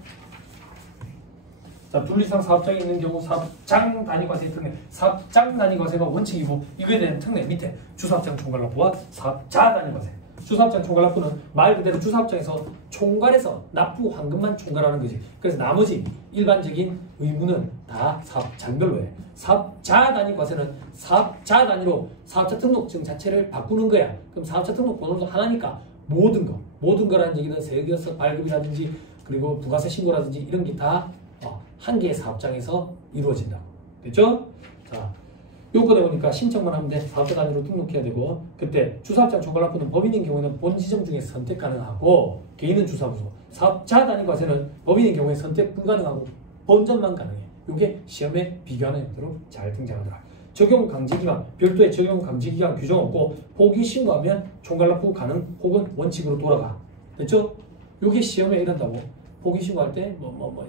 자, 분리상 사업장이 있는 경우 사업장 단위 과세 특례. 사업장 단위 과세가 원칙이고 이거에 대한 특례 밑에 주사업장 총괄 납부와 사업자 단위 과세. 주사업장 총괄 납부는 말 그대로 주사업장에서 총괄해서 납부 환급만 총괄하는 거지. 그래서 나머지 일반적인 의무는 다 사업장별로 해. 사업자 단위 과세는 사업자 단위로 사업자 등록증 자체를 바꾸는 거야. 그럼 사업자 등록 번호도 하나니까 모든 거라는 얘기는 세금서 발급이라든지 그리고 부가세 신고라든지 이런 게 다 한 개의 사업장에서 이루어진다고. 됐죠? 자, 요건에 보니까 신청만 하면 돼. 사업자 단위로 등록해야 되고 그때 주사업장 총괄 납부는 법인인 경우에는 본 지점 중에 선택 가능하고 개인은 주사부서. 사업자 단위 과세는 법인인 경우에 선택 불가능하고 본전만 가능해. 요게 시험에 비교하는 형태로 잘 등장하더라. 적용 강제기간, 별도의 적용 강제기간 규정 없고 포기 신고하면 총괄 납부 가능 혹은 원칙으로 돌아가. 됐죠? 요게 시험에 이런다고. 포기 신고할 때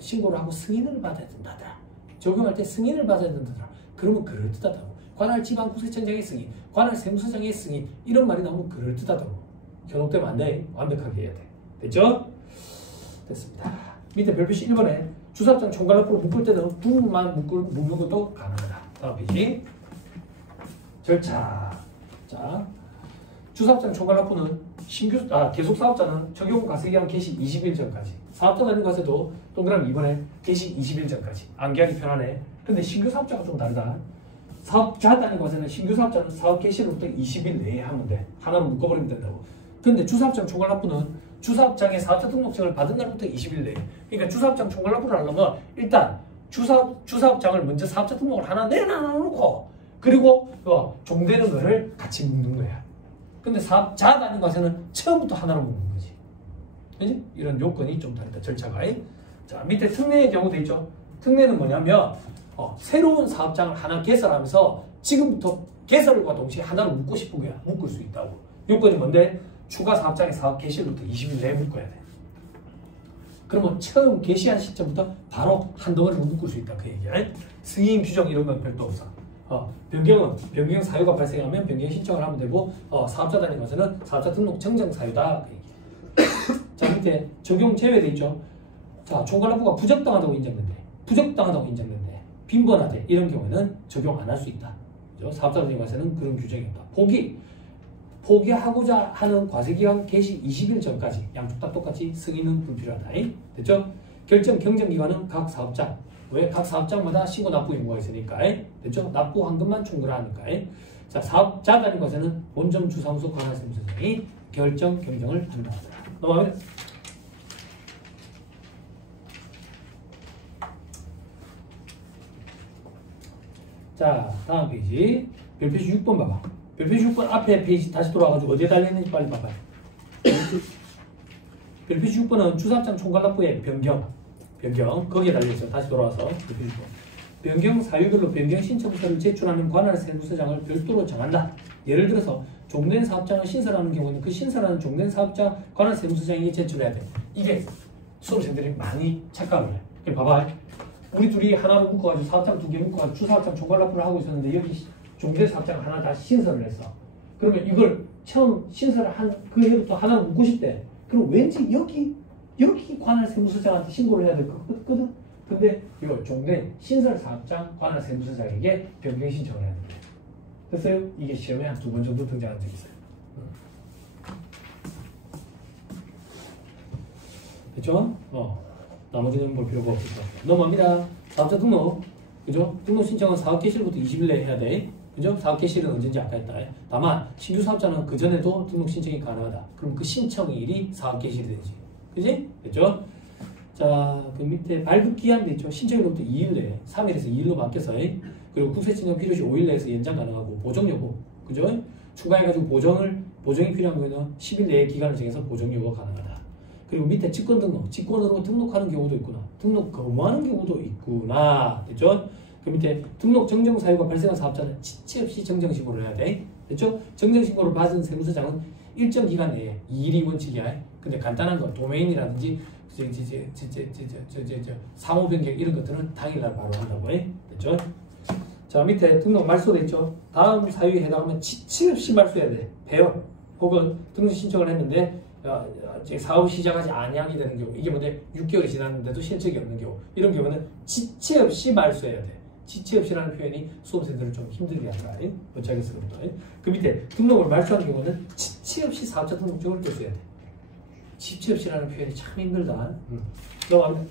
신고를 하고 승인을 받아야 된다더라. 적용할 때 승인을 받아야 된다더라. 그러면 그럴듯하다고. 관할 지방구세청장의 승인, 관할 세무서장의 승인 이런 말이 나오면 그럴듯하다고. 현혹되면 안 돼. 완벽하게 해야 돼. 됐죠? 됐습니다. 밑에 별표시 1번에 주사업장 총괄 납부로 묶을 때는 부분만 묶어도 가능하다. 다음 페이지. 절차. 자, 주사업장 총괄 납부는 계속 사업자는 적용 과세기간 개시 20일 전까지. 사업자 단위 과세도 동그라미 2번에 개시 20일 전까지. 암기하기 편하네. 근데 신규 사업자가 좀 다르다. 사업자 단위 과세는 신규 사업자는 사업 개시로부터 20일 내에 하면 돼. 하나로 묶어버리면 된다고. 근데 주사업장 총괄납부는 주사업장의 사업자 등록증을 받은 날부터 20일 내에. 그러니까 주사업장 총괄납부를 하려면 일단 주사업장을 먼저 사업자 등록을 하나 내놔놓고 그리고 종되는 거를 같이 묶는 거야. 근데 사업자 단위 과세는 처음부터 하나로 묶는 거지. 그지? 이런 요건이 좀 다르다. 절차가. 자, 밑에 특례의 경우도 있죠. 특례는 뭐냐면 새로운 사업장을 하나 개설하면서 지금부터 개설과 동시에 하나로 묶고 싶은 거야. 묶을 수 있다고. 요건이 뭔데? 추가 사업장의 사업 개시일부터 20일 내에 묶어야 돼. 그러면 처음 개시한 시점부터 바로 한 덩어리로 묶을 수 있다. 그 얘기야. 승인 규정 이런 건 별도 없어. 변경 사유가 발생하면 변경 신청을 하면 되고 사업자 단위 과세는 사업자 등록 정정 사유다. 그 얘기야. 자, 밑에 적용 제외돼 있죠. 자, 총괄납부가 부적당하다고 인정된대. 빈번하대. 이런 경우에는 적용 안 할 수 있다. 그죠? 사업자 단위 과세는 그런 규정이 없다. 포기하고자 하는 과세기간 개시 20일 전까지 양쪽 다 똑같이 승인은 불필요하다. 됐죠? 결정 경정기간은 각 사업장. 왜? 각 사업장마다 신고 납부 의무가 있으니까. 됐죠? 납부한 것만 충분하니까. 자, 사업자 단위 과세는 본점 주사무소 관할세무서장이 결정 경정을 한다. 넘어가면 자, 다음 페이지. 별표시 6번 봐봐. 별표시 6번 앞에 페이지 다시 돌아와가지고 어디에 달려있는지 빨리 봐봐요. 별표시 6번은 주사업장 총괄납부의 변경 거기에 달려있어요. 다시 돌아와서 별표시 6번. 변경 사유별로 변경 신청서를 제출하는 관할 세무서장을 별도로 정한다. 예를 들어서 종된 사업장을 신설하는 경우는 그 신설하는 종된 사업장 관할 세무서장이 제출해야 돼. 이게 수험생들이 많이 착각을 해. 봐봐. 우리 둘이 하나로 묶어가지고 사업장 2개 묶어가지고 주사업장 총괄납부를 하고 있었는데 여기 종된 사업장 하나 다시 신설을 했어. 그러면 이걸 처음 신설을 한 그 해부터 하나로 묶고 싶대. 그럼 왠지 여기 관할 세무서장한테 신고를 해야 될 것 같거든. 근데 이거 종된 신설 사업장 관할 세무서장에게 변경 신청을 해야 돼. 됐어요? 이게 시험에 한 2번 정도 등장한 적이 있어요. 됐죠? 나머지는 볼 필요가 없을 것 같아요. 넘어갑니다. 사업자 등록. 그죠? 등록 신청은 사업 개시일부터 20일 내에 해야 돼. 그죠? 사업 개시일은 언제인지 아까 했다. 다만 신규 사업자는 그 전에도 등록 신청이 가능하다. 그럼 그 신청일이 사업 개시일이 되지. 그지? 됐죠? 자, 그 밑에 발급 기한도 있죠. 신청일로부터 2일 내에 3일에서 2일로 바뀌어서 그리고 국세청약 필요시 5일 내에서 연장 가능하고 보정 여부. 그죠? 추가해가지고 보정이 필요한 거는 10일 내에 기간을 정해서 보정 여부가 가능하다. 그리고 밑에 직권 등록, 직권으로 등록하는 경우도 있구나. 등록 거부하는 경우도 있구나. 됐죠? 그 밑에 등록 정정 사유가 발생한 사업자는 지체 없이 정정 신고를 해야 돼. 됐죠? 정정 신고를 받은 세무서장은 일정 기간 내에 2일이 원칙이야. 근데 간단한 거 도메인이라든지 상호 변경 이런 것들은 당일날 바로 한다고 해. 됐죠? 자, 밑에 등록 말소돼 있죠? 다음 사유에 해당하면 지체 없이 말소해야 돼. 폐업 혹은 등록 신청을 했는데 사업 시작하지 아니하게 되는 경우, 이게 뭔데 6개월이 지났는데도 실적이 없는 경우, 이런 경우는 지체 없이 말소해야 돼. 지체 없이라는 표현이 수험생들을 좀 힘들게 한다. 어쩌겠습니까? 그 밑에 등록을 말소하는 경우는 지체 없이 사업자 등록증을 떼어야 돼. 지체 없이라는 표현이 참 힘들다. 넘어가면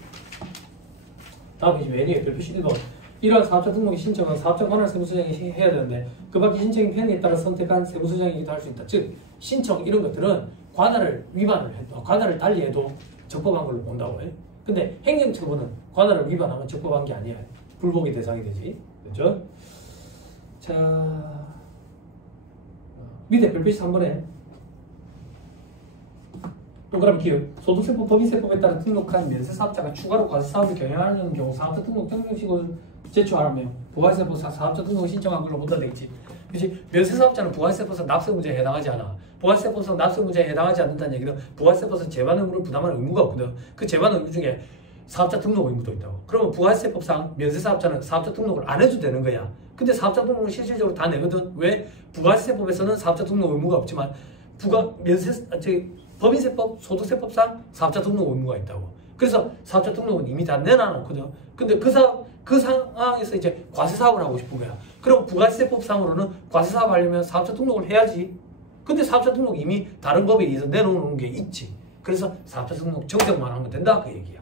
다음 페이지 메뉴에 별표시 1번. 이러한 사업자 등록의 신청은 사업자 관할 세무서장이 해야 되는데 그 밖에 신청인 편에 따라 선택한 세무서장이기도 할 수 있다. 즉 신청 이런 것들은 관할을 위반을 해도 관할을 달리해도 적법한 걸로 본다고 해. 근데 행정처분은 관할을 위반하면 적법한 게 아니야. 불복의 대상이 되지. 그렇죠? 자, 밑에 별표시 3번에 동그라미 기억. 소득세법 법인세법에 따라 등록한 면세사업자가 추가로 과세사업을 경영하는 경우 사업자 등록 정정식을 제출하라며 부가세법 사업자 등록을 신청한 걸로 본다 되겠지. 그렇지? 면세사업자는 부가세법상 납세문제에 해당하지 않아. 부가세법상 납세문제에 해당하지 않는다는 얘기는 부가세법상 재반 의무를 부담하는 의무가 없거든. 그 재반 의무 중에 사업자 등록 의무도 있다고. 그러면 부가세법상 면세사업자는 사업자 등록을 안 해도 되는 거야. 근데 사업자 등록을 실질적으로 다 내거든. 왜? 부가세법에서는 사업자 등록 의무가 없지만 법인세법, 소득세법상 사업자 등록 의무가 있다고. 그래서 사업자 등록은 이미 다 내놔놓거든. 근데 그 상황에서 이제 과세사업을 하고 싶은 거야. 그럼 부가세법상으로는 과세사업 하려면 사업자 등록을 해야지. 근데 사업자 등록 이미 다른 법에 의해서 내놓는 게 있지. 그래서 사업자 등록 정정만 하면 된다 그 얘기야.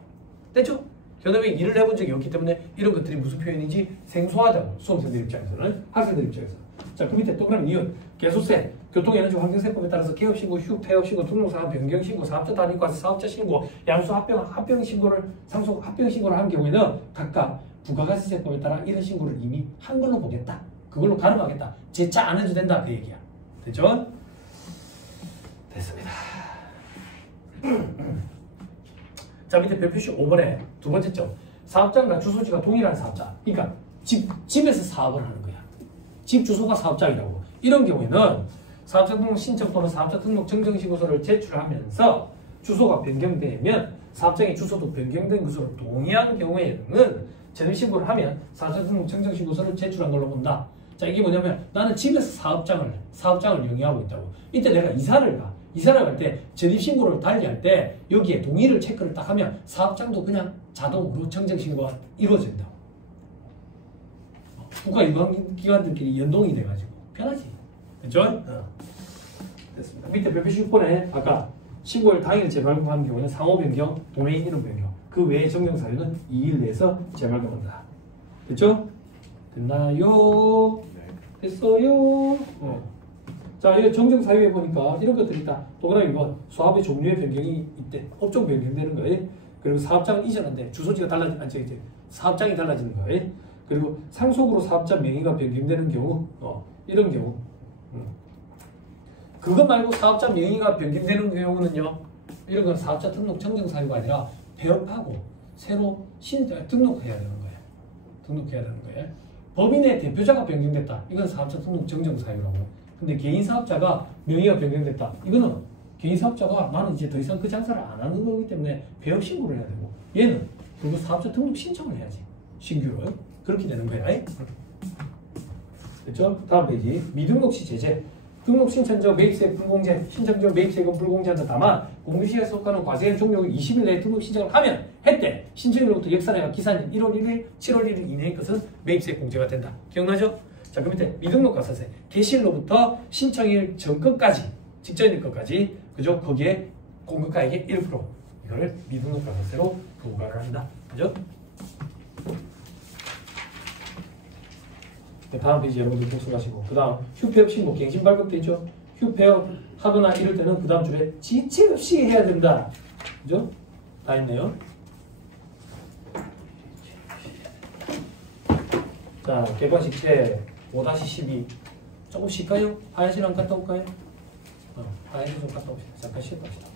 됐죠? 현업에 일을 해본 적이 없기 때문에 이런 것들이 무슨 표현인지 생소하다고. 수험생들 입장에서는, 학생들 입장에서. 자, 그 밑에 동그라미 이은 개수세, 교통에너지 환경세법에 따라서 개업신고, 폐업신고, 등록사업 변경신고, 사업자 단위과세, 사업자 신고, 양수 합병신고를 상속 합병신고를 한 경우에는 각각 부가가치세법에 따라 이런 신고를 이미 한 걸로 보겠다. 그걸로 가름하겠다. 재차 안 해도 된다. 그 얘기야. 됐죠? 됐습니다. 자, 밑에 별표시 5번에 두 번째 점. 사업장과 주소지가 동일한 사업자. 그러니까 집에서 사업을 하는 거야. 집 주소가 사업장이라고. 이런 경우에는 사업자 등록 신청 또는 사업자 등록 정정신고서를 제출하면서 주소가 변경되면 사업장의 주소도 변경된 것으로 동의한 경우에는 전입신고를 하면 사업자 등록 정정신고서를 제출한 걸로 본다. 자, 이게 뭐냐면 나는 집에서 사업장을 영위하고 있다고. 이때 내가 이사를 가. 이사를 갈 때 전입신고를 달리할 때 여기에 동의를 체크를 딱 하면 사업장도 그냥 자동으로 정정신고가 이루어진다. 국가유관기관들끼리 연동이 돼가지고 편하지. 그렇죠? 됐습니다. 밑에 별표시 6번에 아까 신고일 당일 재발급하는 경우에는 상호 변경, 도메인 이름 변경. 그 외의 정정 사유는 2일 내에서 재발급한다. 됐죠? 됐나요? 네. 됐어요? 자, 이 정정 사유에 보니까 이런 것들이 있다. 동그라미 2번 수합의 종류의 변경이 있대. 업종 변경되는 거예요. 그리고 사업장을 이전한대. 주소지가 사업장이 달라지는 거예요. 그리고 상속으로 사업자 명의가 변경되는 경우, 이런 경우. 그거 말고 사업자 명의가 변경되는 경우는요. 이런 건 사업자 등록 정정 사유가 아니라 폐업하고 새로 등록해야 되는 거예요. 등록해야 되는 거예요. 법인의 대표자가 변경됐다. 이건 사업자 등록 정정 사유라고. 근데 개인 사업자가 명의가 변경됐다. 이거는 개인 사업자가 나는 이제 더 이상 그 장사를 안 하는 거기 때문에 폐업 신고를 해야 되고 얘는 그리고 사업자 등록 신청을 해야지. 신규로. 그렇게 되는 거야. 됐죠? 다음 페이지. 미등록 시 제재. 등록 신청적 매입세 불공제, 신청적 매입세금 불공제한다. 다만 공유시에 속하는 과세의 종료일 20일 내에 등록 신청을 하면 했대. 신청일로부터 역사내가 기산일 1월 1일, 7월 1일 이내의 것은 매입세 공제가 된다. 기억나죠? 자, 그 밑에 미등록 가산세. 개시일로부터 신청일 전끝까지, 직전일 것까지, 그죠? 거기에 공급가액의 1%. 이거를 미등록 가산세로 부과를 한다. 그죠? 다음 페이지 여러분들 복습하시고 그 다음 휴폐업 신고 갱신 발급되죠. 휴폐업 하거나 이럴 때는 그 다음 줄에 지체 없이 해야 된다. 그죠? 다 있네요. 자, 객관식체 5-12 조금 쉴까요? 화장실 안 갔다 올까요? 화장실 좀 갔다 옵시다. 잠깐 쉬었다 합시다.